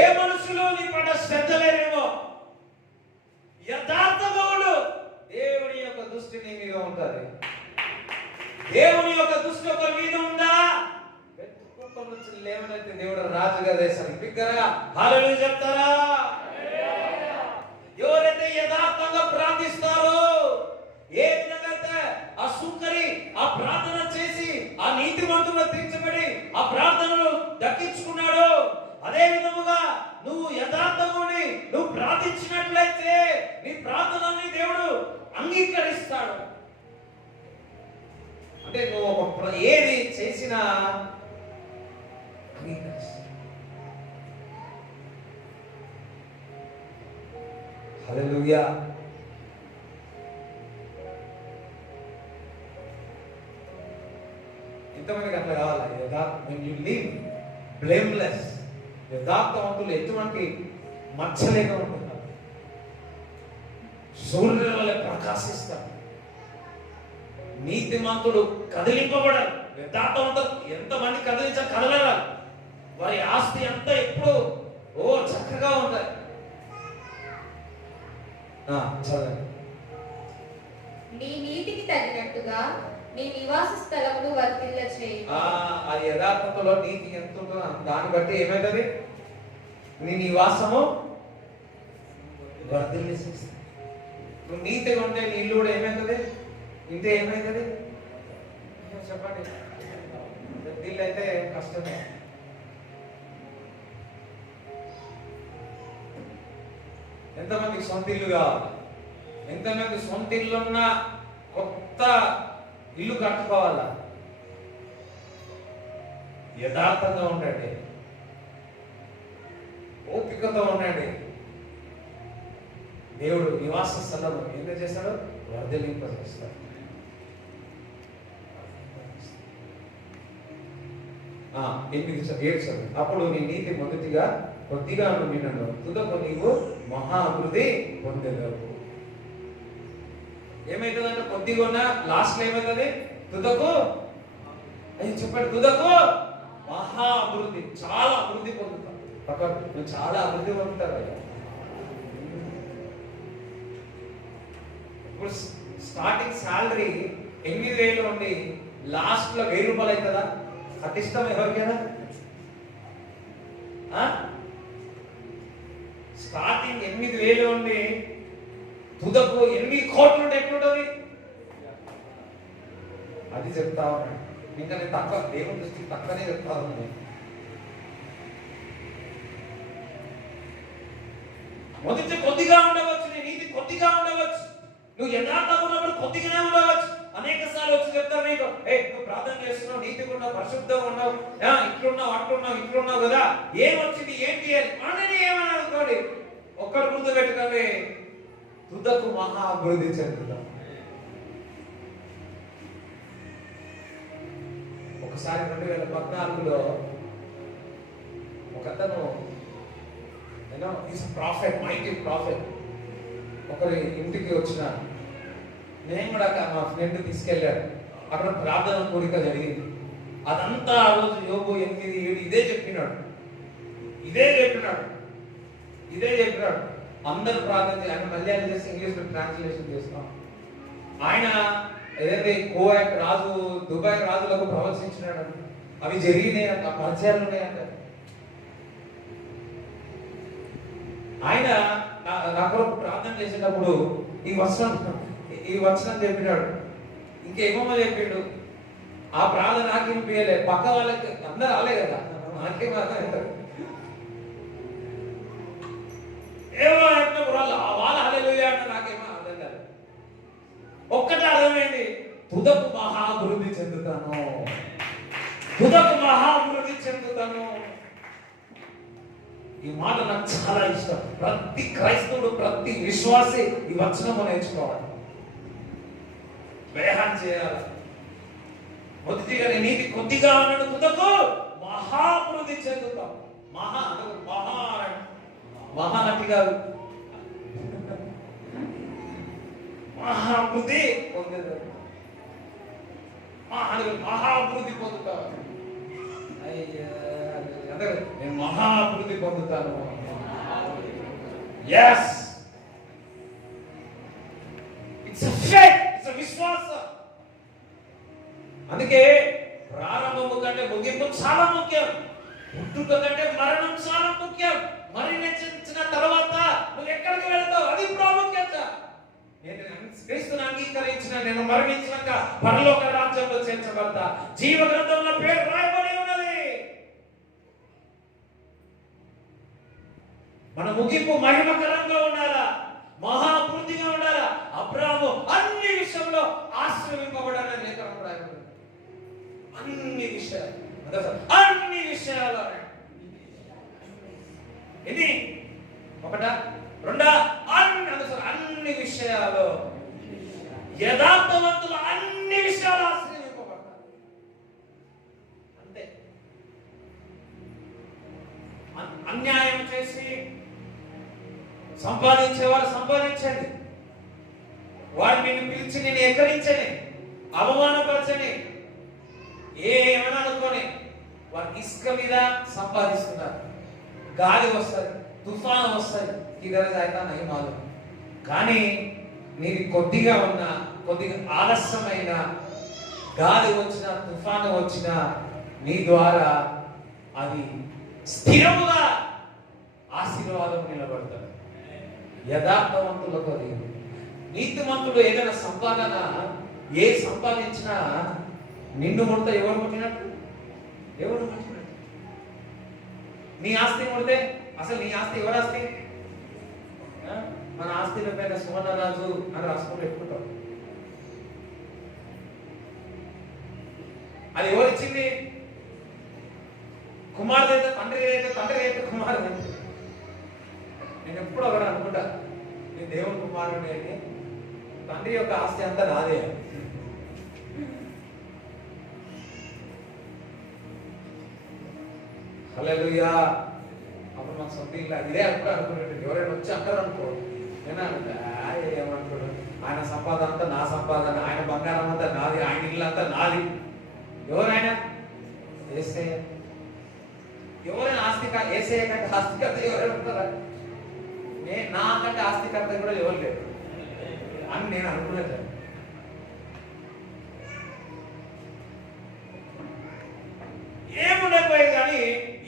ఏ మనుషులు నీ పట్ల శ్రద్ధ లేరేమో, యథార్థములు దేవుని యొక్క దృష్టి నీ మీద ఉంటుంది. దేవుని యొక్క దృష్టి ఒక మీద ఉందా? కుటుంబం నుంచి లేవనైతే దేవుడు రాజుగా దేశానికి బిగ్గరగా హల్లెలూయా చెప్తారా? ఎవరైతే యథార్థంగా ప్రార్థిస్తారో, ఏ విధంగా ఆ సుంకరి ఆ ప్రార్థన చేసి ఆ నీతిమంతుడు తీర్చబడి ఆ ప్రార్థనలు దక్కించుకున్నాడు, అదే విధముగా నువ్వు యథార్థముని నువ్వు ప్రార్థించినట్లయితే నీ ప్రార్థనని దేవుడు అంగీకరిస్తాడు. అంటే నువ్వు ఏది చేసినా అంగీకరిస్తాడు. హల్లెలూయా. ఎంతమందికి అట్లా కావాలి? when you live blameless, యథార్థవంతులు ఎటువంటి మచ్చలేక ఉంటున్నారు, సూర్యుల వల్ల ప్రకాశిస్తారు. నీతిమంతుడు కదిలింపబడరు. యథార్థవంతులు ఎంతమంది కదలరా, వారి ఆస్తి అంతా ఎప్పుడు చక్కగా ఉంటాయి. చదవండి. నీ నీతికి తగినట్టుగా నీ నివాస స్థలమును వర్ధిల్ల చేయి. ఆ యథార్థతలో నీతి ఎంత ఉంటుందో దాన్ని బట్టి ఏమైతుంది? నీ నివాసము వర్ధిల్లేసేస్తుంది. నువ్వు నీతిగా ఉంటే నీ ఇల్లు కూడా ఏమవుతుంది? ఇంటే ఏమవుతుంది చెప్పండి. వర్ధిల్లు అయితే కష్టమే. ఎంతమందికి సొంత ఇల్లు కావాలి? ఎంతమంది సొంత ఇల్లున్న కొత్త ఇల్లు కట్టుకోవాలా? యథార్థంగా ఉండండి, ఓపికతో ఉండండి. దేవుడు నివాస స్థలం ఏం చేస్తాడు? వర్ధలింపజేస్తాడు. అప్పుడు నీ నీతి మొదటిగా కొద్దిగా నిన్నను తుదకు నీవు మహా అభివృద్ధి పొందలేవు. ఏమైతుందంటే కొద్దిగా ఉన్న లాస్ట్ లో ఏమవుతుంది? తుదకు చెప్పండి, తుదకు మహా అభివృద్ధి, చాలా అభివృద్ధి పొందుతాం. నువ్వు చాలా అభివృద్ధి పొందుతారు. ఇప్పుడు స్టార్టింగ్ శాలరీ 8,000 ఉండి లాస్ట్ లో 1,000 రూపాయలు అవుతుందా? అతిష్టం ఎవరికైనా? స్టార్టింగ్ 8,000 ఉండి తుదకు 8 కోట్లు ఉంటే ఎట్లుంటుంది? అది చెప్తా ఉన్నాడు. ఇంకా నేను తక్కువ, దేవుని దృష్టికి తక్కువనే చెప్తా ఉన్నాను. మొదటి కొద్దిగా ఉండవచ్చు, నీ నీతి కొద్దిగా ఉండవచ్చు, నువ్వు యథార్థంగా ఉన్నప్పుడు కొద్దిగానే ఉండవచ్చు. అనేక సార్లు వచ్చి చెప్తావు నీకు, నువ్వు ప్రార్థన చేస్తున్నావు, నీతిగా ఉన్నావు, పరిశుద్ధంగా ఉన్నావు, ఇట్లున్నావు, ఇట్లున్నావు కదా, ఏమొచ్చింది, ఏంటి అని ఏమని అనుకోండి. ఒక్కరు గుర్తు పెట్టుకోండి, తుదకు మహా అభివృద్ధి చెందుతాం. ఒకసారి 2014లో ఒకతను ప్రాఫెట్, మైటీ ప్రాఫెట్, ఒకరి ఇంటికి వచ్చిన, నేను కూడా మా ఫ్రెండ్ తీసుకెళ్ళాడు. అక్కడ ప్రార్థన కోరిక జరిగింది. అదంతా ఆ రోజు యోగు 8, 7 ఇదే చెప్పినాడు. అందరు ప్రార్థన ఆయన మలయాళం చేసి ఇంగ్లీష్ లో ట్రాన్స్లేషన్ చేస్తాం. ఆయన ఏదైతే కోవైట్ రాజు, దుబాయ్ రాజులకు ప్రవచించినాడు. అవి జరిగినాయంట, పరిచయాలు ఉన్నాయంట. ఆయన నా కొరకు ప్రార్థన చేసేటప్పుడు ఈ వచనం చెప్పినాడు. ఇంకేమో చెప్పిండు. ఆ ప్రార్థన నాకు వినిపించలే, పక్క వాళ్ళకి అందరూ రాలే కదా, నాకే మాట్లాడతారు. ఏమో అంటే వాళ్ళ హల్లెలూయా అంటే నాకేమో అర్థం కాదు. ఒక్కటే అర్థమైంది, తుదకు మహా అభివృద్ధి చెందుతాను. ఈ మాట నాకు చాలా ఇష్టం. ప్రతి క్రైస్తవుడు, ప్రతి విశ్వాసి ఈ వచనము నేర్చుకోవాలి, వేహాన్ చేయాలి. మొదటిగా నీతి కొద్దిగా ఉన్నట్టు తుదకు మహాభివృద్ధి చెందుతాం. మహానటి గారు మహాభివృద్ధి పొందేదారు, మహాభివృద్ధి పొందుతారు. నేను మహాభివృద్ధి పొందుతాను. yes, it's a faith, it's a విశ్వాసం. అందుకే ప్రారంభము కంటే ముగింపు చాలా ముఖ్యం. పుట్టుక కంటే మరణం చాలా ముఖ్యం. మరణించిన తర్వాత నువ్వు ఎక్కడికి వెళ్తావు అది ప్రాముఖ్యత. నేను క్రీస్తుని అంగీకరించిన, నేను మరణించాక పరలోక రాజ్యంలో చేర్చబడతా. జీవ గ్రంథంలో పేరు రాయబడి ఉన్నది. మన ముగింపు మహిమకరంగా ఉండాలా, మహాభివృద్ధిగా ఉండాలా. అబ్రాహాము అన్ని విషయంలో ఆశీర్వదింపబడాలని లేఖనం రాయబడింది. అన్ని విషయాలు ఇది ఒకటా రెండా అన్ని యథార్థవంతులు అన్ని విషయాలు ఆశీర్వదింపబడతారు. అంతే. అన్యాయం చేసి సంపాదించేవారు సంపాదించండి, వాడు నిన్ను పిలిచి నేను ఎక్కడించని, అవమానపరచని, ఏమైనా అనుకోని వారు ఇసుక మీద సంపాదిస్తున్నారు. గాలి వస్తుంది, తుఫాను వస్తుంది, కిదర్ జాయితా నహీ మాలూమ్. కానీ నీది కొద్దిగా ఉన్న, కొద్దిగా ఆలస్యమైన, గాలి వచ్చిన, తుఫాను వచ్చిన నీ ద్వారా అది స్థిరముగా ఆశీర్వాదం నిలబడతాడు. యథార్థవంతులతో లేదు. నీతిమంతుడు ఏదైనా సంపాదన ఏ సంపాదించినా నిన్ను ముడత ఎవరు ముట్టినట్టు? ఎవరు ముట్టినట్టు? నీ ఆస్తి ముడితే అసలు నీ ఆస్తి ఎవరు ఆస్తి? మన ఆస్తిల పైన సువర్ణరాజు అని రాసుకొని పెట్టుకుంటాం. అది ఎవరు ఇచ్చింది? కుమారుడు అయితే తండ్రి అయితే, తండ్రి అయితే కుమారుడు. నేను ఎప్పుడు ఒకటి అనుకుంటా, నేను దేవుని కుమారుడు అయితే తండ్రి యొక్క ఆస్తి అంతా నాదే. హల్లెలూయా. అప్పుడు మాకు సొంత ఇల్లు ఇదే అప్పుడు అనుకునేది. ఎవరైనా వచ్చి అంటారు అనుకో, నేనా ఏమనుకోడు, ఆయన సంపాదన అంతా నా సంపాదన, ఆయన బంగారం అంతా నాది, ఆయన ఇల్లు అంతా నాది. ఎవరైనా ఏసయ్య. ఎవరైనా ఆస్తికర్త, ఏసయ్య కంటే ఆస్తికర్త ఎవరైనా ఉంటారా? నాకంటే ఆస్తికర్త కూడా ఎవరు లేరు అని నేను అనుకునేది. ఏముండకపోయేది కానీ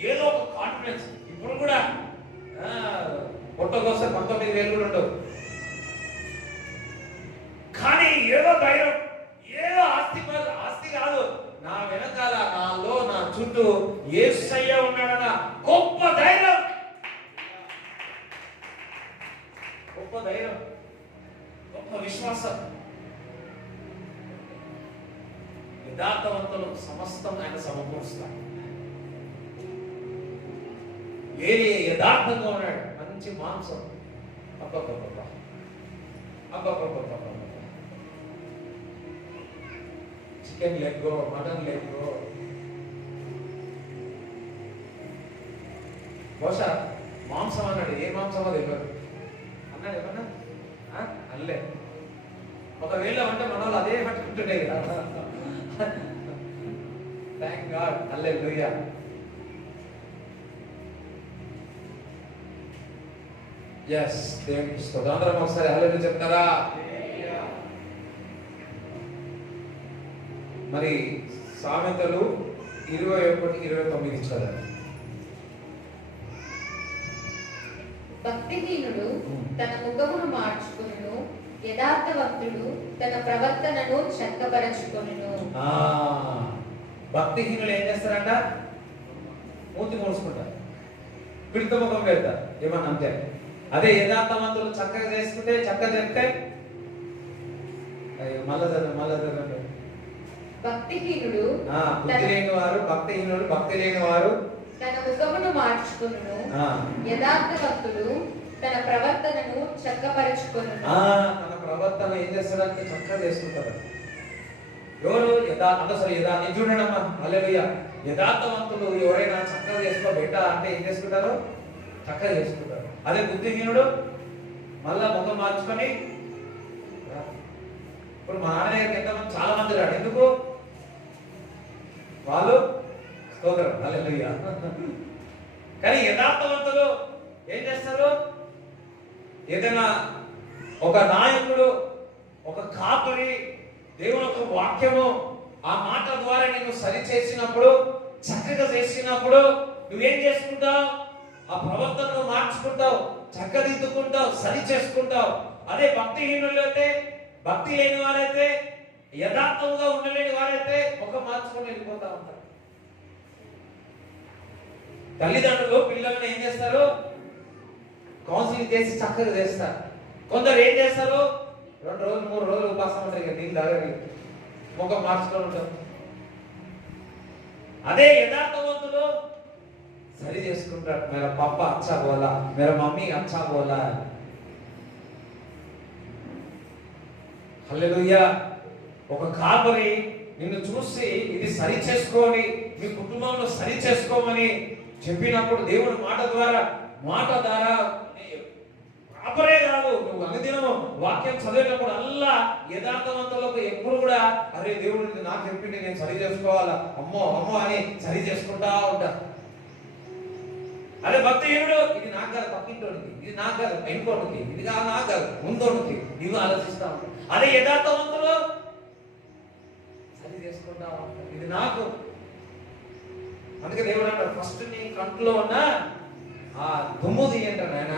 ఏదో ఒక కాన్ఫిడెన్స్. ఇప్పుడు కూడా పొట్టకొస్తే 19,000 కూడా ఉండవు, కానీ ఏదో ధైర్యం, ఏదో ఆస్తి కాదు, నా వెనకాల, నాలో, నా చుట్టూ యేసయ్య ఉన్నాడన్న గొప్ప ధైర్యం, గొప్ప ధైర్యం, గొప్ప విశ్వాసం. యథార్థవంతులు సమస్తం ఆయన సమకూరుస్తాడు. ఏలి యథార్థంగా ఉన్నాడు, మంచి మాంసం. అబ్బబ్బబ్బబ్బా, అబ్బబ్బబ్బబ్బబ్బా, చికెన్ లెగ్, మటన్ లెగ్. బహుశా మాంసం అన్నాడు, ఏ మాంసమో తెలియదు అన్నాడు. ఏమన్నా అల్లే. ఒకవేళ అంటే మన వాళ్ళు అదే పట్టుకుంటుండే కదా. Thank God. హల్లెలూయా. yes దేవునికి స్తోత్రం. అందరం ఒకసారి హల్లెలూయా చెప్తారా? మరి సామెతలు 21:29 చదవండి. భక్తిహీనుడు తన ముఖమును మార్చుకొనును, యథార్థవంతుడు తన ప్రవర్తనను చక్కబరచుకొనును. భక్తిహీనులు ఏం చేస్తారంట? మూతి మూసుకుంటారు, పిడిత ముఖం పెడతారు, ఏమన్నా అంతే. అదే యథార్థవంతులు చక్కగా చేసుకుంటే, చక్కగా చెప్తే మళ్ళా చదవండి. భక్తిహీనుడు బుద్ధి లేని వారు, భక్తిహీనుడు భక్తి లేని వారు తన ముఖమును మార్చుకొనును, యథార్థవంతుడు తన ప్రవర్తనను చక్కపరచుకొనును. తన ప్రవర్తన ఏం చేస్తాడంటే చక్కగా చేసుకుంటారు. ఎవరు నేను చూడమ్మా. హల్లెలూయా. యథార్థవంతులు ఎవరైనా చక్కగా చేసుకో బెట అంటే ఏం చేసుకుంటారు? చక్కగా చేసుకుంటారు. అదే బుద్ధిహీనుడు మళ్ళా ముఖం మార్చుకొని, ఇప్పుడు మా నాన్న దగ్గరికి ఎంతమంది చాలా మంది రాడు. ఎందుకు? వాళ్ళు స్తోత్రం. హల్లెలూయా. కానీ యథార్థవంతులు ఏం చేస్తారు? ఏదైనా ఒక నాయకుడు, ఒక కాపురి దేవుని యొక్క వాక్యము ఆ మాట ద్వారా నేను సరి చేసినప్పుడు, చక్కగా చేసినప్పుడు నువ్వేం చేసుకుంటావు? ఆ ప్రవర్తనను మార్చుకుంటావు, చక్కదిద్దుకుంటావు, సరి చేసుకుంటావు. అదే భక్తిహీనులు అయితే, భక్తి లేని వారైతే, యథార్థంగా ఉండలేని వారైతే ముఖం మార్చుకొని వెళ్ళిపోతా ఉంటారు. తల్లిదండ్రులు పిల్లల్ని ఏం చేస్తారు? కౌన్సిలింగ్ చేసి చక్కగా చేస్తారు. కొందరు ఏం చేస్తారు? 2 రోజులు 3 రోజులు ఉపాసం ఉంటారు, నీళ్ళు తాగని ముఖం మార్చుకొని ఉంటారు. అదే యథార్థవంతులు సరి చేసుకుంటారు. మేరా పాప అచ్చా బోలా, మేరా మమ్మీ అచ్చా బోలా. హల్లెలూయా. ఒక కాపరి నిన్ను చూసి ఇది సరి చేసుకోని, మీ కుటుంబంలో సరి చేసుకోమని చెప్పినప్పుడు దేవుడు మాట ద్వారా కాపరే కాదు, నువ్వు అనుదినం వాక్యం చదివేటప్పుడు అల్లా యథార్థవంతులకు ఎప్పుడు కూడా అరే దేవుడు ఇది నాకు చెప్పింది నేను సరి చేసుకోవాలా, అమ్మో అమ్మో అని సరి చేసుకుంటా ఉంటా. అదే భక్తిహీనుడు ఇది నాకు కాదు పక్కింటోడికి, ఇది నాకు కాదు ఇంకోటికి, ఇది కాదు నాకు కాదు ముందోడికి, ఇవి ఆలోచిస్తా ఉంటా. అదే యథార్థవంతులు సరి చేసుకుంటా ఉంటా, ఇది నాకు. అందుకే దేవుడు అంటాడు ఫస్ట్ నీ కంట్లో ఉన్న ఆ దుమ్ము తీయండి నాయన,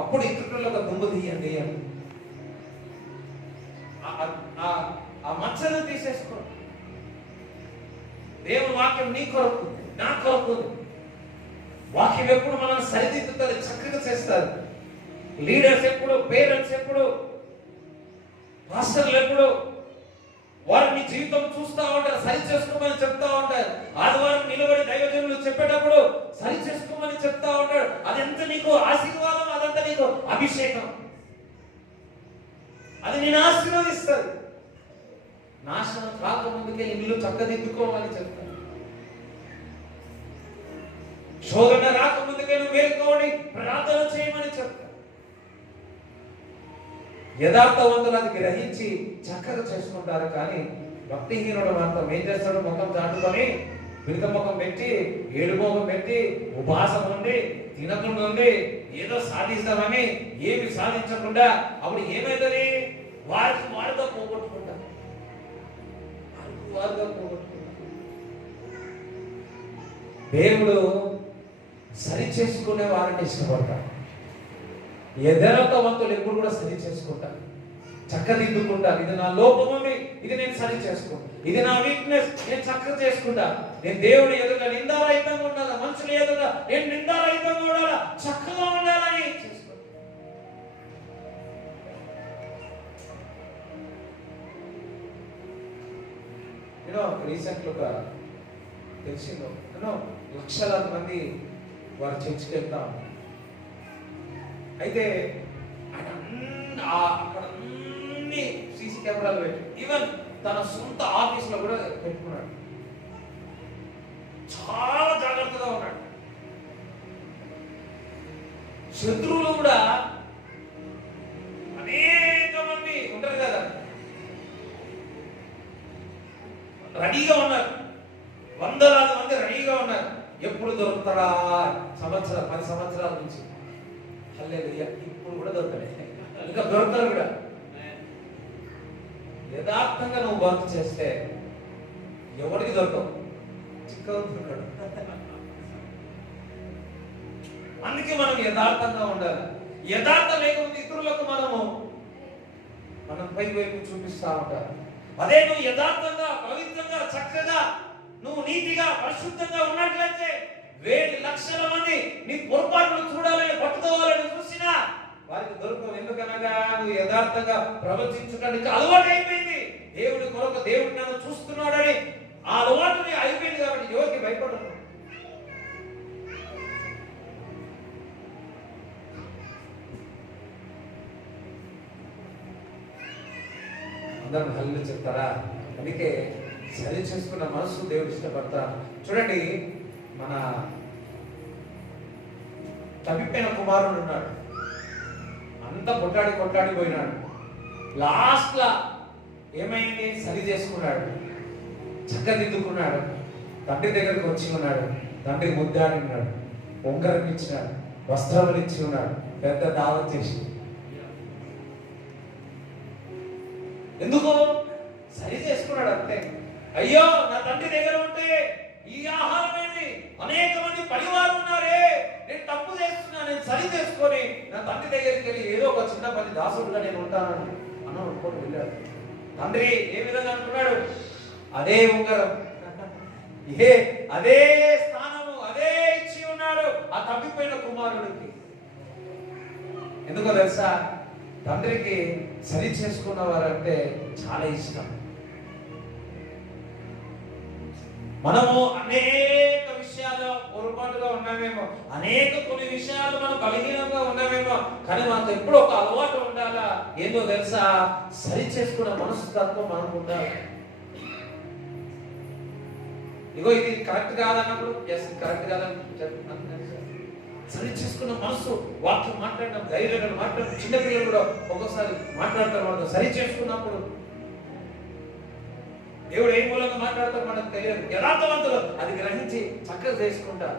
అప్పుడు ఇక్కడిలో ఒక దుమ్ము తీయండి. ఆ మచ్చను తీసేసుకో. దేవుని వాక్యం నీ కొరకు నా కొరకు. వాక్యం ఎప్పుడు మనం సరిదిద్దుతుంది, చక్కగా చేస్తారు. లీడర్స్ ఎప్పుడు, పేరెంట్స్ ఎప్పుడు, పాస్టర్లు ఎప్పుడు వారు మీ జీవితం చూస్తూ ఉంటారు, సరి చేసుకోమని చెప్తా ఉంటారు. ఆదివారం నిలబడి దైవజనులు చెప్పేటప్పుడు సరి చేసుకోమని చెప్తా ఉంటాడు. అదెంత నీకు ఆశీర్వాదం, అదంతా నీకు అభిషేకం. అది నేను ఆశీర్వదిస్తాను. నాశనం కాకముందుకే ఇల్లు చక్కదిద్దుకోమని చెప్తాను. శోధన రాకముందుకే నువ్వు మేలుకోవడి ప్రార్థన చేయమని చెప్తాను. యథార్థవంతులు అది గ్రహించి చక్కగా చేసుకుంటారు. కానీ భక్తిహీనుడు మాత్రం ఏం చేస్తాడు, ముఖం చాటుకొని పిడక ముఖం పెట్టి ఏడు ముఖం పెట్టి ఉపవాసం ఉండి తినకుండా ఉండి ఏదో సాధిస్తామని ఏమి సాధించకుండా అప్పుడు ఏమైతుంది, వారితో పోగొట్టుకుంటా. దేవుడు సరి చేసుకునే వారిని ఇష్టపడతాడు. యథార్థవంతులు ఎప్పుడు కూడా సరి చేసుకుంటారు, చక్కదిద్దుకుంటారు. ఇది నా లోపముంది, ఇది నేను సరి చేసుకుంటా. ఇది నా వీక్నెస్, నేను చక్కగా చేసుకుంటా. నేను దేవుడి ఎదుట నిందారహితంగా ఉండాలా, మనుషుల ఎదుట నేను నిందారహితంగా ఉండాలా, చక్కగా ఉండాలని చేసుకుంటా. రీసెంట్ ఒక తెలిసిందో లక్షలాది మంది వారి చర్చికి వెళ్తా ఉన్నారు. అయితే అక్కడ అన్ని సీసీ కెమెరాలు పెట్టి ఈవెన్ తన సొంత ఆఫీస్ లో కూడా పెట్టుకున్నాడు. చాలా జాగ్రత్తగా ఉన్నాడు. శత్రువులు కూడా అనేక మంది ఉంటారు కదా, రెడీగా ఉన్నారు. వందలాది మంది రెడీగా ఉన్నారు. ఎప్పుడు దొరుకుతాడా, 10 సంవత్సరాల నుంచి. హల్లెలూయా. ఇప్పుడు కూడా దొరకలే, ఇంకా దొరకరు కూడా. యథార్థంగా నువ్వు వర్క్ చేస్తే ఎవరికి దొరకవు, చిక్కవుతున్నాడు. అందుకే మనం యథార్థంగా ఉండాలి. యథార్థం లేకపోతే ఇతరులకు మనం పై వైపు చూపిస్తా ఉంటారు. అదే నువ్వు యథార్థంగా, పవిత్రంగా, చక్కగా, నువ్వు నీతిగా, పరిశుద్ధంగా ఉన్నట్లయితే వేల లక్షల మంది నీ పొరపాటును చూడాలని, పట్టుకోవాలని చూసినా వారికి దొరకవు. ఎందుకనగా నువ్వు యథార్థంగా ప్రవర్తించడానికి అలవాటు అయిపోయింది. దేవుడి కొరకు దేవుడు నన్ను చూస్తున్నాడని ఆ అలవాటు అయిపోయింది. కాబట్టి యోగి భయపడదు. అందరూ హల్లు చెప్తారా? అందుకే సరి చేసుకున్న మనసు దేవుడు ఇష్టపడతా. చూడండి, మన తప్పిపోయిన కుమారుడు ఉన్నాడు. అంత కొట్టాడి పోయినాడు. లాస్ట్ లా ఏమైంది, సరి చేసుకున్నాడు, చక్కదిద్దుకున్నాడు. తండ్రి దగ్గరకు వచ్చి ఉన్నాడు. తండ్రి ముద్దాడి ఉన్నాడు, ఉంగరం ఇచ్చినాడు, వస్త్రములు ఇచ్చి ఉన్నాడు, పెద్ద దావత్ చేసి. ఎందుకు? సరి చేసుకున్నాడు అంతే. అయ్యో, నా తండ్రి దగ్గర ఉంటే ఈ ఆహారం ఏంటి, అనేక మంది పరివారం ఉన్నారే, నేను తప్పు చేస్తున్నా, నేను సరి చేసుకొని నా తండ్రి దగ్గరికి వెళ్ళి ఏదో ఒక చిన్న పని దాసుడుగా నేను ఉంటానని అనుకోని వెళ్ళాడు. తండ్రి ఏ విధంగా అనుకున్నాడు? అదే ఉంగరం, అదే స్థానము, అదే ఇచ్చి ఉన్నాడు ఆ తప్పిపోయిన కుమారుడికి. ఎందుకో తెలుసా? తండ్రికి సరి చేసుకున్న వారంటే చాలా ఇష్టం. మనము అనేక విషయాల్లో పొరపాటు పొరపాటుగా ఉన్నామేమో, కొన్ని విషయాలు మనం బలహీనంగా ఉన్నామేమో, కానీ మనకు ఎప్పుడూ ఒక అలవాటు ఉండాలా, ఏందో తెలుసా, సరి చేసుకునే మనస్తత్వం మనకు ఉండాలి. ఇగో ఇది కరెక్ట్ కాదన్నప్పుడు ఎస్ కరెక్ట్ కాదని సరి చేసుకున్న మనసు, వాక్యం మాట్లాడడం, ధైర్యంగా మాట్లాడడం, చిన్నపిల్లలు కూడా ఒక్కోసారి మాట్లాడతారు, వాళ్ళతో సరి చేసుకున్నప్పుడు దేవుడు ఏ మూలంగా మాట్లాడతారు మనకు తెలియదు. యథార్థవంతులు అది గ్రహించి చక్కగా చేసుకుంటారు.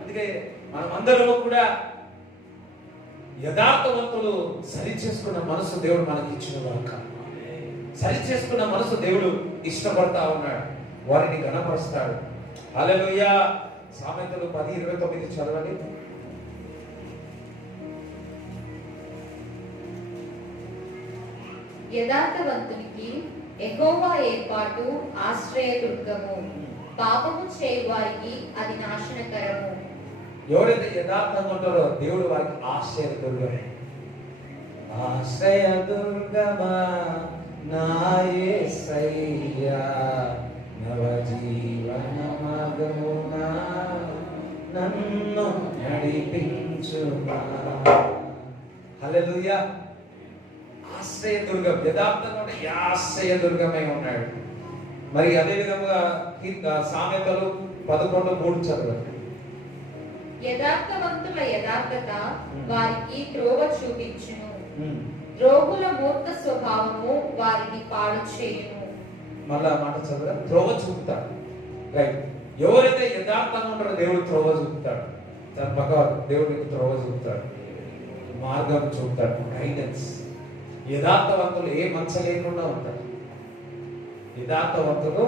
అందుకే మనం అందరూ కూడా యథార్థవంతులు సరి చేసుకున్న మనసు దేవుడు మనకి ఇచ్చిన వాక. సరి చేసుకున్న మనసు దేవుడు ఇష్టపడతా ఉన్నాడు, వారిని గణపరుస్తాడు. హల్లెలూయా. సామెతలు 10:29 చదవండి. యథార్థవంతునికి యెహోవా ఏర్పాటు ఆశ్రయదుర్గము, పాపము చేయు వారికి అది నాశనకరము. ఎవరైతే యథార్థంగా ఉంటారో దేవుడు వారికి ఆశ్రయదుర్గమే. ఆశ్రయదుర్గమా నా యేసయ్యా, నవజీవన మార్గమునా నన్ను నడిపించుమా. హల్లెలూయా. ఆశ్రయదుర్గం, యథార్థంగా ఉంటే ఆశ్రయదుర్గమై ఉన్నాడు. మరి అదే విధంగా సామెతలు 11:3 చదవండి. యథార్థవంతుల యథార్థత వారికి త్రోవ చూపించును, ద్రోహుల మూర్ఖ స్వభావము వారిని పాడు చేయును. మళ్ళా మాట చదువు, త్రోవ చూపుతాడు. రైట్. ఎవరైతే యథార్థంగా ఉంటారో దేవుడు త్రోవ చూపుతాడు. తన పక్క దేవుడికి త్రోవ చూపుతాడు, మార్గం చూపుతాడు, గైడెన్స్. యథార్థవంతులు ఏ మచ్చ లేకుండా ఉంటారు. యథార్థవంతులు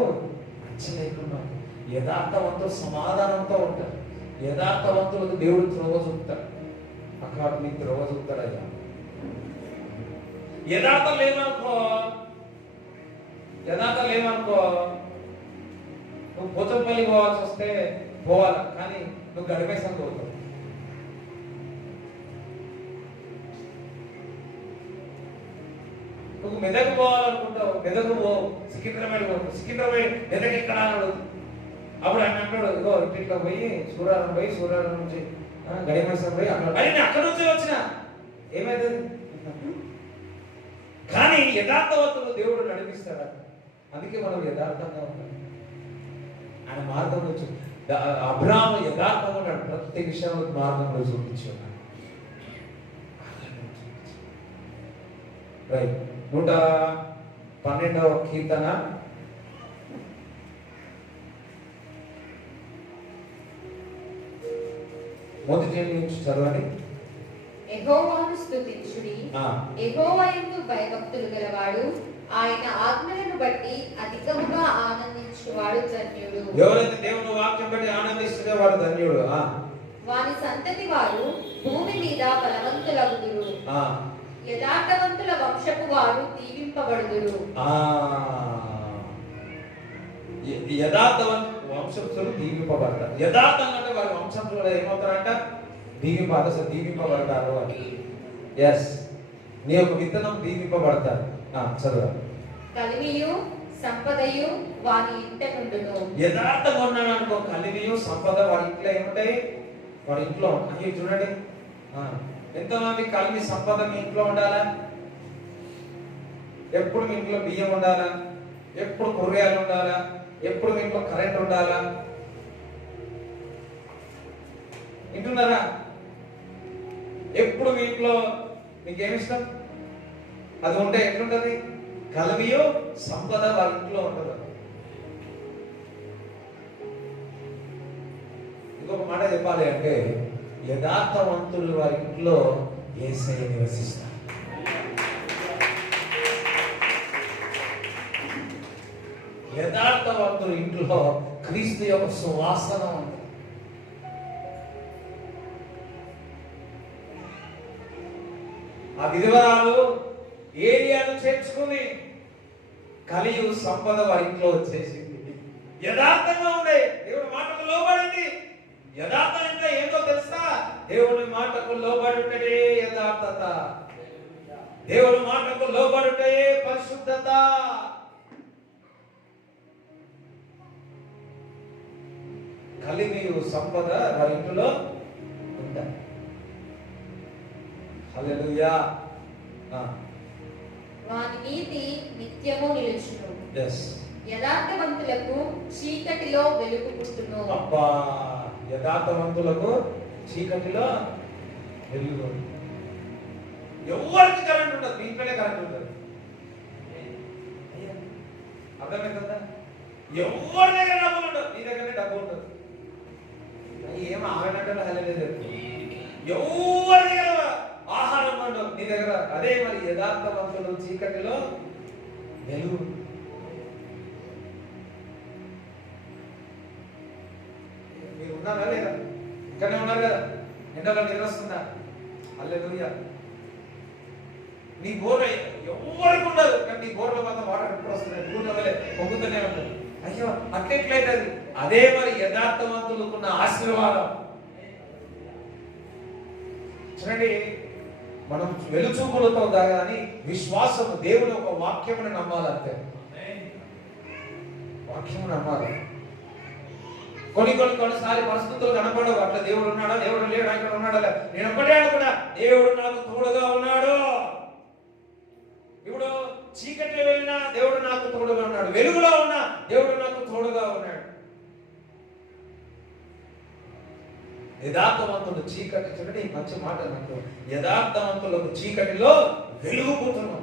మచ్చ లేకుండా ఉంటారు. యథార్థవంతులు సమాధానంతో ఉంటారు. యథార్థవంతులకు దేవుడు త్రోవ చూపుతాడు. అక్కడ నీకు త్రోవ చూపుతాడు. అయ్యా యథార్థం లేమనుకో, నువ్వు పోచంపల్లి పోవాల్సి వస్తే పోవాలి, కానీ నువ్వు గడిపేసాను పోతావు. నువ్వు మెదక్ పోవాలనుకుంటావు, మెదక్ పోవు, సికింద్రాబాద్ పోవు. సికింద్రాబాద్ మెదక్ ఎక్కడ అన్నాడు. అప్పుడు ఆయన అంటాడు, ఇగో ఇంటిలో పోయి సూరారం నుంచి గడిమేసం పోయి అన్నాడు. అని నేను అక్కడ నుంచి వచ్చిన ఏమైతుంది. కానీ యథార్థవంతులు దేవుడు నడిపిస్తాడు. అందుకే మనం యథార్థంగా ఉంటాం. ఆయన మార్గంలో అబ్రాహాము యథార్థంగా ఉన్నాడు. ప్రతి విషయంలో మార్గంలో చూపించాడు. రైట్. 112వ కీర్తన 1 నుంచి చదవండి. యెహోవాను స్తుతించుడి, యెహోవా యందు భయభక్తులు గలవాడు, ఆయన ఆజ్ఞలను బట్టి అధికముగా ఆనందించువాడు ధన్యుడు. ఎవరైతే దేవుని వాక్యం బట్టి ఆనందిస్తుందో వాడు ధన్యుడు. వాని సంతతి వారు భూమి మీద బలవంతులగుదురు, యథార్థవంతుల వంశపు వారు దీవింపబడుదురు. వంశస్థులు దీవింపబడతారు. యథార్థంగా అంటే వారి వంశంలో ఏమవుతారంట, దీవింపబడతారు అని. ఎస్, నీ యొక్క విత్తనం దీవింపబడతారు. చదువు. కలిమియు సంపదయు వారి ఇంట నుండును. యథార్థంగా ఉన్నాడు అనుకో, కలిమియు సంపద వాడి ఇంట్లో ఏముంటాయి, వాడి ఇంట్లో. అయ్యో చూడండి, ఎంతమంది కలిమి సంపద మీ ఇంట్లో ఉండాలా? ఎప్పుడు మీ ఇంట్లో బియ్యం ఉండాలా? ఎప్పుడు కూరగాయలు ఉండాలా? ఎప్పుడు మీ ఇంట్లో కరెంట్ ఉండాలా? వింటున్నారా? ఎప్పుడు మీ ఇంట్లో మీకేమిష్టం అది ఉంటే ఎట్లుంటది? కలిమియో సంపద వాళ్ళ ఇంట్లో ఉంటుంది. ఇంకొక మాట చెప్పాలి అంటే, యథార్థవంతులు వారి ఇంట్లో యేసయ్య నివసిస్తారు. యథార్థవంతుల ఇంట్లో క్రీస్తు యొక్క సువాసన ఉంది. ఆ విధవరాలు ఏలియాను చేర్చుకుని కలియు సంపద వారి ఇంట్లో వచ్చేసింది. యథార్థంగా ఉండే దేవుడి మాటకు లోబడింది. యథార్థం అంటే ఏంటో తెలుసా? దేవుని మాటకు లోబడుటనే యథార్థత. దేవుని మాటకు లోబడుటే పరిశుద్ధత. కలిమియు సంపద వారి ఇంటిలో ఉంటాయి. హల్లెలూయా. వాని నీతి నిత్యము నిలుచును. yes యథార్థవంతులకు చీకటిలో వెలుగు పుట్టును. అబ్బా, యథార్థవంతులకు చీకటిలో వెలుగు. ఎవరికి కరెంట్ ఉండదు, మీ ఇంట్లోనే కరెంట్ ఉంటుంది. అర్థమవుతుందా? ఎవరి దగ్గర డబ్బులు ఉండదు, నీ దగ్గరనే డబ్బు ఉంటుంది. ఏం ఆగనట్టు హల్లెలూయా. ఎవరి దగ్గర ఆహారం ఉండదు, నీ దగ్గర. అదే మరి యథార్థవంతులు చీకటిలో వెలుగు. మీరు ఉన్నారా లేదా? ఇక్కడనే ఉన్నారు కదా. ఎండలో నిద్రొస్తుందా? హల్లెలూయా. నీ బోర్ ఎవరికి ఉండదు, కానీ నీ బోర్లో మాత్రం వాటర్ ఎప్పుడు వస్తున్నాయి, ఊళ్ళో పొంగుతూనే ఉంటుంది. అయ్యో అట్లెట్లయితే అదే మరి యథార్థవంతులకున్న ఆశీర్వాదం. చూడండి, మనం వెలుచూపులతో కానీ విశ్వాసము, దేవుని ఒక వాక్యమును నమ్మాలంతే. వాక్యము నమ్మాలి. కొన్నిసారి పరిస్థితులు కనపడవు. అట్లా దేవుడు ఉన్నాడా, దేవుడు లేడు, ఇక్కడ ఉన్నాడా? నేను ఒక్కటే అనుకున్నా, దేవుడు నాకు తోడుగా ఉన్నాడు. ఇప్పుడు చీకట్లో వెళ్ళినా దేవుడు నాకు తోడుగా ఉన్నాడు, వెలుగులో ఉన్నా దేవుడు నాకు తోడుగా ఉన్నాడు. యథార్థవంతులు చీకటి, చూడండి మంచి మాట నాకు, యథార్థవంతులకు చీకటిలో వెలుగు పుట్టును.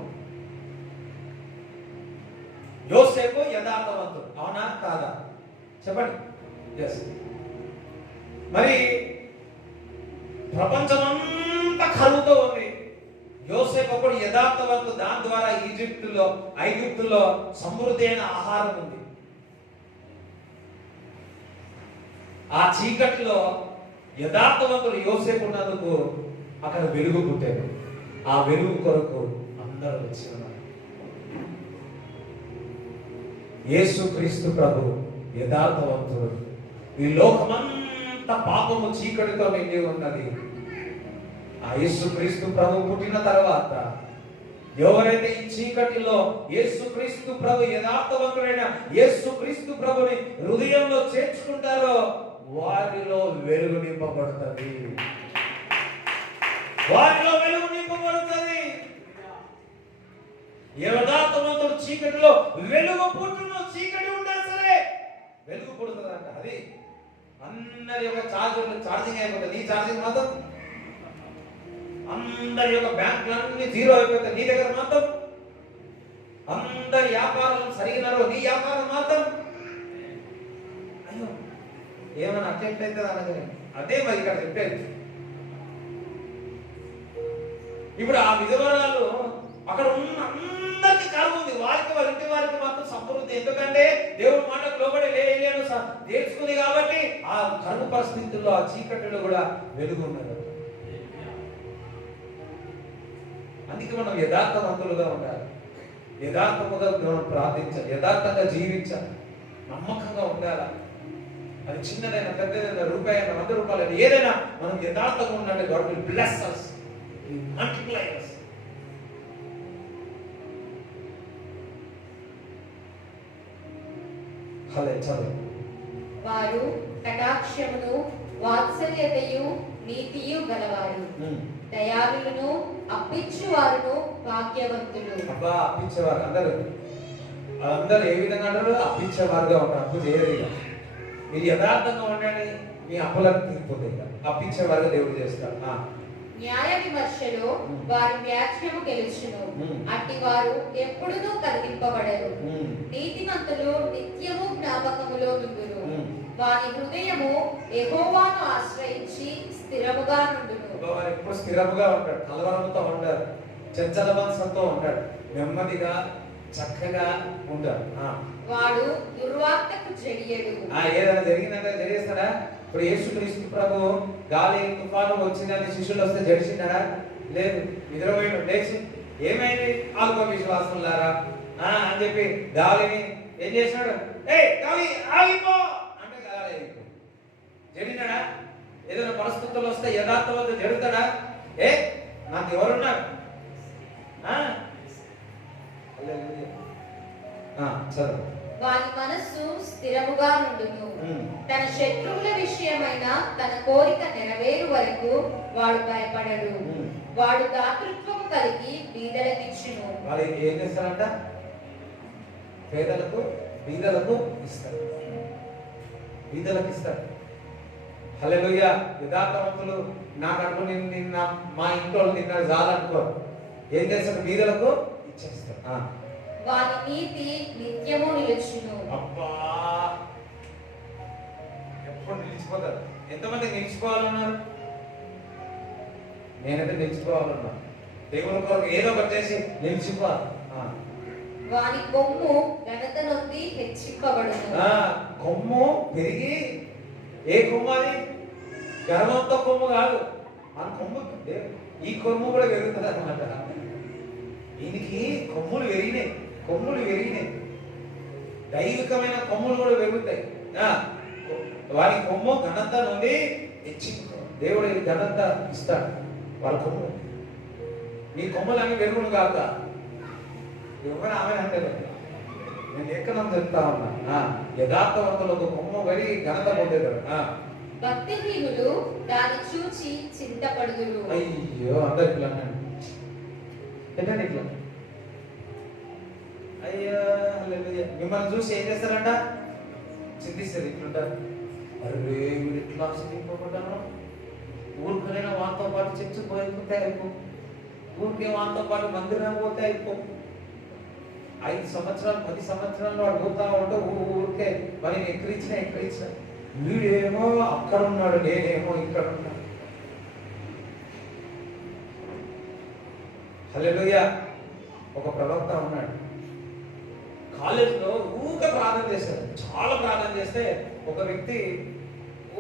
యోసేపు యథార్థవంతుడు, అవునా కాదా? చెప్పండి. ఎస్. మరి ప్రపంచమంతా కరువుతో ఉంది. యోసేపు ఒకడు యథార్థవంతుడు, దాని ద్వారా ఐగుప్తులో సమృద్ధి అయిన ఆహారం ఉంది. ఆ చీకటిలో యథార్థవంతుడు యోసేపు ఉన్నందుకు అక్కడ వెలుగు పుట్టాడు. ఆ వెలుగు కొరకు అందరూ వచ్చి ఉన్నారు. యేసుక్రీస్తు ప్రభు యథార్థవంతుడు. ఈ లోకమంతా పాపము చీకటితో నిండి ఉన్నది. ఆ యేసుక్రీస్తు ప్రభు పుట్టిన తర్వాత ఎవరైతే ఈ చీకటిలో యేసుక్రీస్తు ప్రభు యథార్థవంతుడైన యేసుక్రీస్తు ప్రభుని హృదయంలో చేర్చుకుంటారో వారిలో వెలుగు నింపబడుతుంది. వారిలో వెలుగు నింపబడుతుంది. యథార్థవంతుడు చీకటిలో వెలుగు పుట్టును. చీకటి ఉన్నా సరే వెలుగు పుడుతుంది అంట. అది అందరి యొక్క ఛార్జింగ్ అయిపోతుంది. నీ ఛార్జింగ్ మాత్రం, అందరి యొక్క బ్యాంకులన్నీ జీరో అయిపోతాయి, నీ దగ్గర మాత్రం. అందరి వ్యాపారం సరిగినారో నీ వ్యాపారం మాత్రం. అయ్యో ఏమైనా అట్లయితే అనగా అదే మరి ఇక్కడ చెప్పేది. ఇప్పుడు ఆ విధవరాలు అక్కడ ఉన్న అందరికి కరువు ఉంది, వారికి వారి ఇంటి వారికి మాత్రం సమృద్ధి. ఎందుకంటే దేవుడు మాటకు లోబడి లేను నేర్చుకుంది కాబట్టి ఆ కరువు పరిస్థితుల్లో ఆ చీకటిలో కూడా వెలుగు ఉన్నది. అందుకే మనం యథార్థవంతులుగా ఉండాలి, యథార్థముగా మనం ప్రార్థించాలి, యథార్థంగా జీవించాలి, నమ్మకంగా ఉండాలి. అది చిన్నదైనా పెద్దదైనా రూపాయి అయినా 100 రూపాయలు ఏదైనా మనం యథార్థంగా ఉండాలి. God will bless us, multiply us. వారు కటాక్షమును వాత్సల్యతయు నీతియు గలవారు, దయాళులను అప్పించువారును భాగ్యవంతులు. అబ్బా, అప్పించేవారు అందరూ ఏ విధంగా అంటారు? అప్పించేవారుగా ఉంటారు. అప్పు చేయరు. మీరు యథార్థంగా ఉండండి, మీ అప్పులకు తీరిపోతాయి. అప్పించేవారుగా దేవుడు చేస్తారు. న్యాయ విమర్శలో వారి వ్యాఖ్యము గెలుచును, అట్టి వారు ఎప్పుడునూ కదిలింపబడరు. నీతిమంతులు నిత్యము జ్ఞాపకములో నుండును, వారి హృదయము యెహోవాను ఆశ్రయించి స్థిరముగా నుండును. వారు ఎప్పుడు స్థిరముగా ఉంటాడు, కలవరముతో ఉంటాడు, చంచల మనసుతో ఉంటాడు, నెమ్మదిగా చక్కగా ఉంటాడు. వాడు దుర్వార్తకు జడియడు. ఏదైనా జరిగిందంటే జరిగిస్తాడా? ఇప్పుడు యేసుక్రీస్తు ప్రభు గాలి తుఫాను వచ్చిందని శిష్యులు వస్తే జడిసిండా? లేదు. నిద్రపోయిన లేచి ఏమైంది ఆల్ప విశ్వాసులారా అని చెప్పి గాలిని ఏం చేసినాడు? గాలి ఆగిపో అంటే గాలి ఆగిపో. జరిగినాడా? ఏదైనా పరిస్థితులు వస్తే యథార్థవంతుడు జరుగుతాడా? నాకు ఎవరున్నారు? చదువు. వాని మనస్సు స్థిరముగా నుండును. ఉమ్. తన శత్రువుల విషయమైన తన కోరిక నెరవేరు వరకు వాడు భయపడడు. ఉమ్. వాడు దాతృత్వం కలిగి బీదలకిచ్చును. వాళ్ళు ఏం చేస్తారంట? పేదలకు బీదలకు ఇస్తారు, బీదలకు ఇస్తారు. హల్లెలూయా. యథార్థవంతులు నాకు అనుకో నిన్న మా ఇంట్లో తిన్నారు చాలనుకో, ఏం చేస్తారు? బీదలకు ఇచ్చేస్తారు. వాని నీతి నిత్యము నిలుచును. అబ్బా, ఎప్పుడు నిలిచిపోతారు? ఎంతమంది నిలిచిపోవాలన్నారు? నేనైతే నిలిచిపోవాలన్నా. దేవుని కొరకు ఏదో ఒకటి చేసి నిలిచిపోవాలి. వాని కొమ్ము ఘనత నొంది హెచ్చింపబడును. కొమ్ము పెరిగి, ఏ కొమ్ము అది? గర్వంతో కొమ్ము కాదు, మన కొమ్ము ఈ కొమ్ము కూడా పెరుగుతుంది అనమాట. దీనికి కొమ్ములు పెరిగినాయి, కొమ్ములు పెరిగినాయి, దైవికమైన కొమ్ములు కూడా పెరుగుతాయి. వారి కొమ్ము ఘనత నుండి హెచ్చింపు. దేవుడు ఘనత ఇస్తాడు వాళ్ళ కొమ్ము. నీ కొమ్ములన్నీ పెరుగును కాక ఎవరు ఆమె అంటే నేను ఎక్కడ చెప్తా ఉన్నా. యథార్థవంతులకు కొమ్ము పడి ఘనత పొందేదారు. భక్తిహీనులు దాన్ని చూచి చింతపడుదురు. అయ్యో, అందరు ఇట్లా అన్నాడు. ఏంటండి ఇట్లా? అయ్యా, మిమ్మల్ని చూసి ఏం చేస్తారంట? చింతిస్తారు. ఇట్లుంటారు. అరే వీడు ఇట్లా చింతింపబడ్డాను, ఊరికైనా వాళ్ళతో పాటు చర్చ పోయిపోతే అయిపో, ఊరికే వాళ్ళతో పాటు మందిరం పోతే అయిపో. 5 సంవత్సరాలు 10 సంవత్సరాలు వాడు పోతా ఉంటే ఊరికే మరి ఎక్కడిచ్చిన వీడేమో అక్కడ ఉన్నాడు, నేనేమో ఇక్కడ ఉన్నాడు. హల్లెలూయా. ఒక ప్రవక్త ఉన్నాడు, కాలేజీలో ఊకే ప్రార్థన చేశాడు. చాలా ప్రార్థన చేస్తే ఒక వ్యక్తి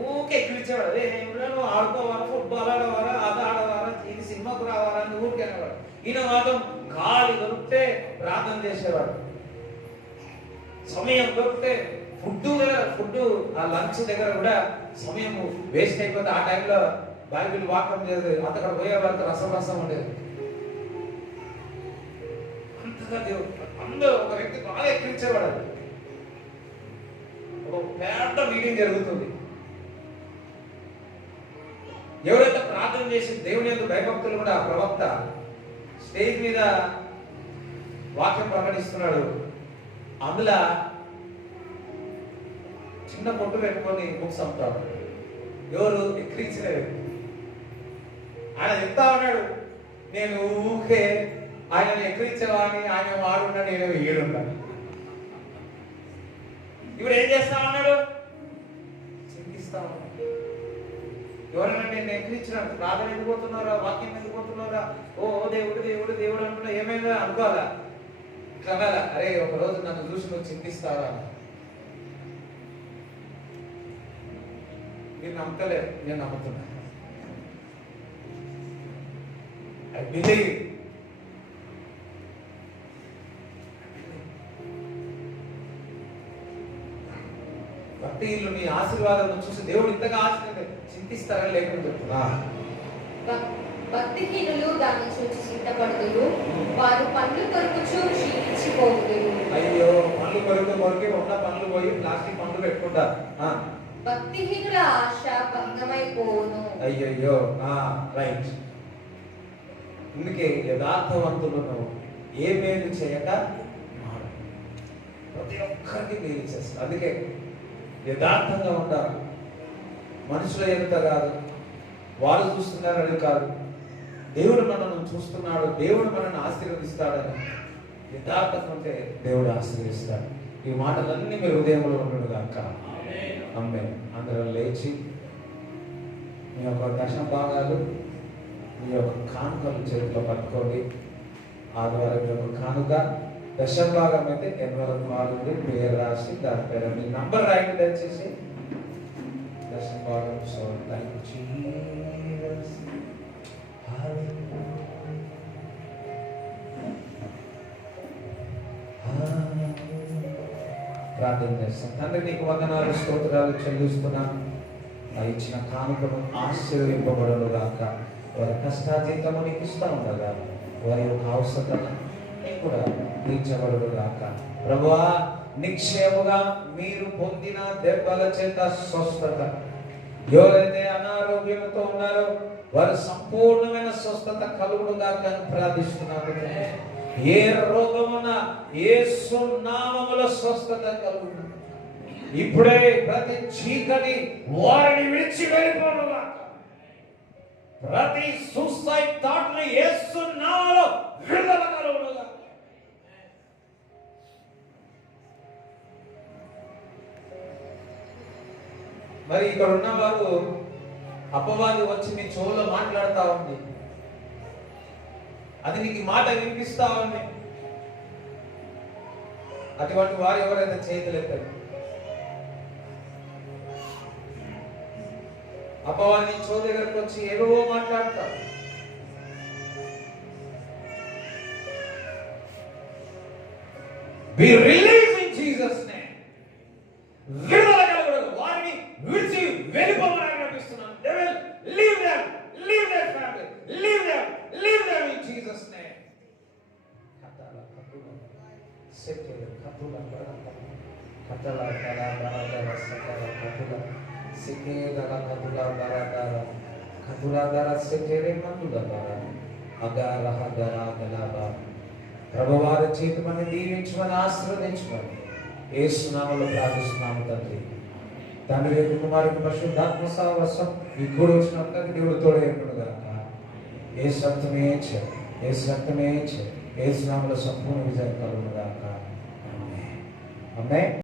ఊకే ఎక్కించేవాడు. అదే నేను ఆడుకోవాలా, ఫుట్బాల్ ఆడవారా, అది ఆడవారా, ఇది సినిమాకు రావాలా అని ఊరికే అనేవాడు. ఈయన మాత్రం ఖాళీ దొరికితే ప్రార్థన చేసేవాడు. సమయం దొరికితే ఫుడ్ ఆ లంచ్ దగ్గర కూడా సమయం వేస్ట్ అయిపోతే ఆ టైంలో బైబిల్ వాక్యం చేసేది. అక్కడ పోయే వరకు రసం ఉండేది. అంతగా దేవుడు అందరూ ఒక వ్యక్తి బాగా ఎక్కించేవాడు. ఒక పెద్ద మీటింగ్ జరుగుతుంది. ఎవరైతే ప్రార్థన చేసి దేవుని యొక్క భయభక్తులు కూడా ఆ ప్రవక్త స్టేజ్ మీద వాక్యం ప్రకటిస్తున్నాడు. అందులో చిన్న పొట్టు పెట్టుకొని బుక్స్ అమ్ముతాడు. ఎవరు? ఎక్కిరించిన వ్యక్తి. ఆయన చెప్తా ఉన్నాడు, నేను ఊకే ఆయన ఎక్కిరించేవాడిని, ఆయన వాడున్నా, నేను ఏడున్నా. ఇప్పుడు ఏం చేస్తా ఉన్నాడు? చింతిస్తా ఉన్నాడు. ఎవరైనా నేను ఎక్కిరించినాను, ప్రార్థన ఎందుకు పోతున్నారా, వాక్యం ఎందుకు పోతున్నారా, ఓ దేవుడు దేవుడు దేవుడు అంటున్నా, ఏమైనా అనుకోవాలా? ఇట్లా అనాలా? అరే ఒక రోజు నన్ను చూసి నువ్వు చింతిస్తావా? మీరు నమ్మతలేదు, నేను నమ్ముతున్నా. I believe. భక్తిహీనులు నీ ఆశీర్వాదం చూసి దేవుడు ఇంతగా చింతిస్తారా లేకుండా చెప్తున్నా. భక్తిహీనులు దాన్ని చూసి చింతపడుదురు, వారు పండ్లు కొరుకుచు క్షీణించిపోదురు. అయ్యో, పండ్లు కొరికి ఉన్న పండ్లు పోయి ప్లాస్టిక్ పండ్లు పెట్టుకుంటారు. భక్తిహీనుల ఆశ భంగమైపోవును. అయ్యయ్యో, రైట్. అందుకే యథార్థవంతులను ఏ మేలు చేయక మారు. ప్రతి ఒక్కరికి మేలు చేస్తారు. అందుకే యథార్థంగా ఉండాలి. మనుషుల ఎంత కాదు, వారు చూస్తున్నారని కాదు, దేవుడు మనల్ని చూస్తున్నాడు, దేవుడు మనల్ని ఆశీర్వదిస్తాడని యథార్థం ఉంటే దేవుడు ఆశీర్వదిస్తాడు. ఈ మాటలన్నీ మీ హృదయంలో ఉండడు కాక. ఆమేన్. అందరూ లేచి మీ యొక్క దశమ భాగాలు, మీ యొక్క కానుకలు చేతిలో పట్టుకోండి. ఆదివారం యొక్క కానుక దశమ భాగం అయితే ఎన్వలప్ మారుంది, పేరు రాసి దాని పేరు మీ నంబర్ రాయండి దయచేసి. దశమ భాగం. So thank you Jesus. ప్రార్థన చేస్తాం. తండ్రి నీకు వందనాలు, స్తోత్రాలు చెల్లిస్తున్నాను. నా ఇచ్చిన కానుకను ఆశీర్వదింపబడను గాక. వారి కష్టాజీతము నీకు ఇస్తా ఉండగా వారి యొక్క అవసరం కూడా తీర్చబడను గాక. ప్రభువా, నిక్షేముగా మీరు పొందిన దెబ్బల చేత స్వస్థత. ఎవరైతే అనారోగ్యంతో ఉన్నారో వారు సంపూర్ణమైన స్వస్థత కలుగుడుగా ప్రార్థిస్తున్నారు. ఏ రోగమున యేసు నామములో స్వస్థత కలుగును. ఇప్పుడే ప్రతి చీకటి వారిని విడిచి వెళ్ళిపోనుగా. ప్రతి సూసైడ్ థాట్ ని యేసు నామములో విడుదల కలుగునుగా. మరి ఇక్కడ ఉన్నవారు అపవాది వచ్చి మీ చెవులో మాట్లాడుతా ఉంది, అది నీకు మాట వినిపిస్తా ఉంది. అటువంటి వారు ఎవరైతే చేతులెత్తారు, అపవాది చెవు దగ్గరకు వచ్చి ఏదో మాట్లాడతారు. Be released in Jesus' name. విడుదల కలుగును. వారిని విడిచి వెళ్ళిపోమని ఆజ్ఞాపిస్తున్నాను. They will leave them, leave their family, leave them in Jesus' name. Katala katula, sekele katula barata, katala kala barata, sekele katula, sekele katula barata, katula dara sekele katula barata, agara hagara galaba. ప్రభువారి చేతుమని దీవించమని ఆశీర్వదించమని యేసు నామములో ప్రార్థిస్తున్నాము తండ్రి. తండ్రి యొక్క కుమారుని పరిశుద్ధాత్మ సహవాసం ఈ కూడి వచ్చిన అందరికీ దేవుడు తోడే ఉండుగాక. యేసు రక్తమే చేయి, యేసు రక్తమే చేయి, యేసు నామములో సంపూర్ణ విజయం కలుగునుగాక. ఆమేన్.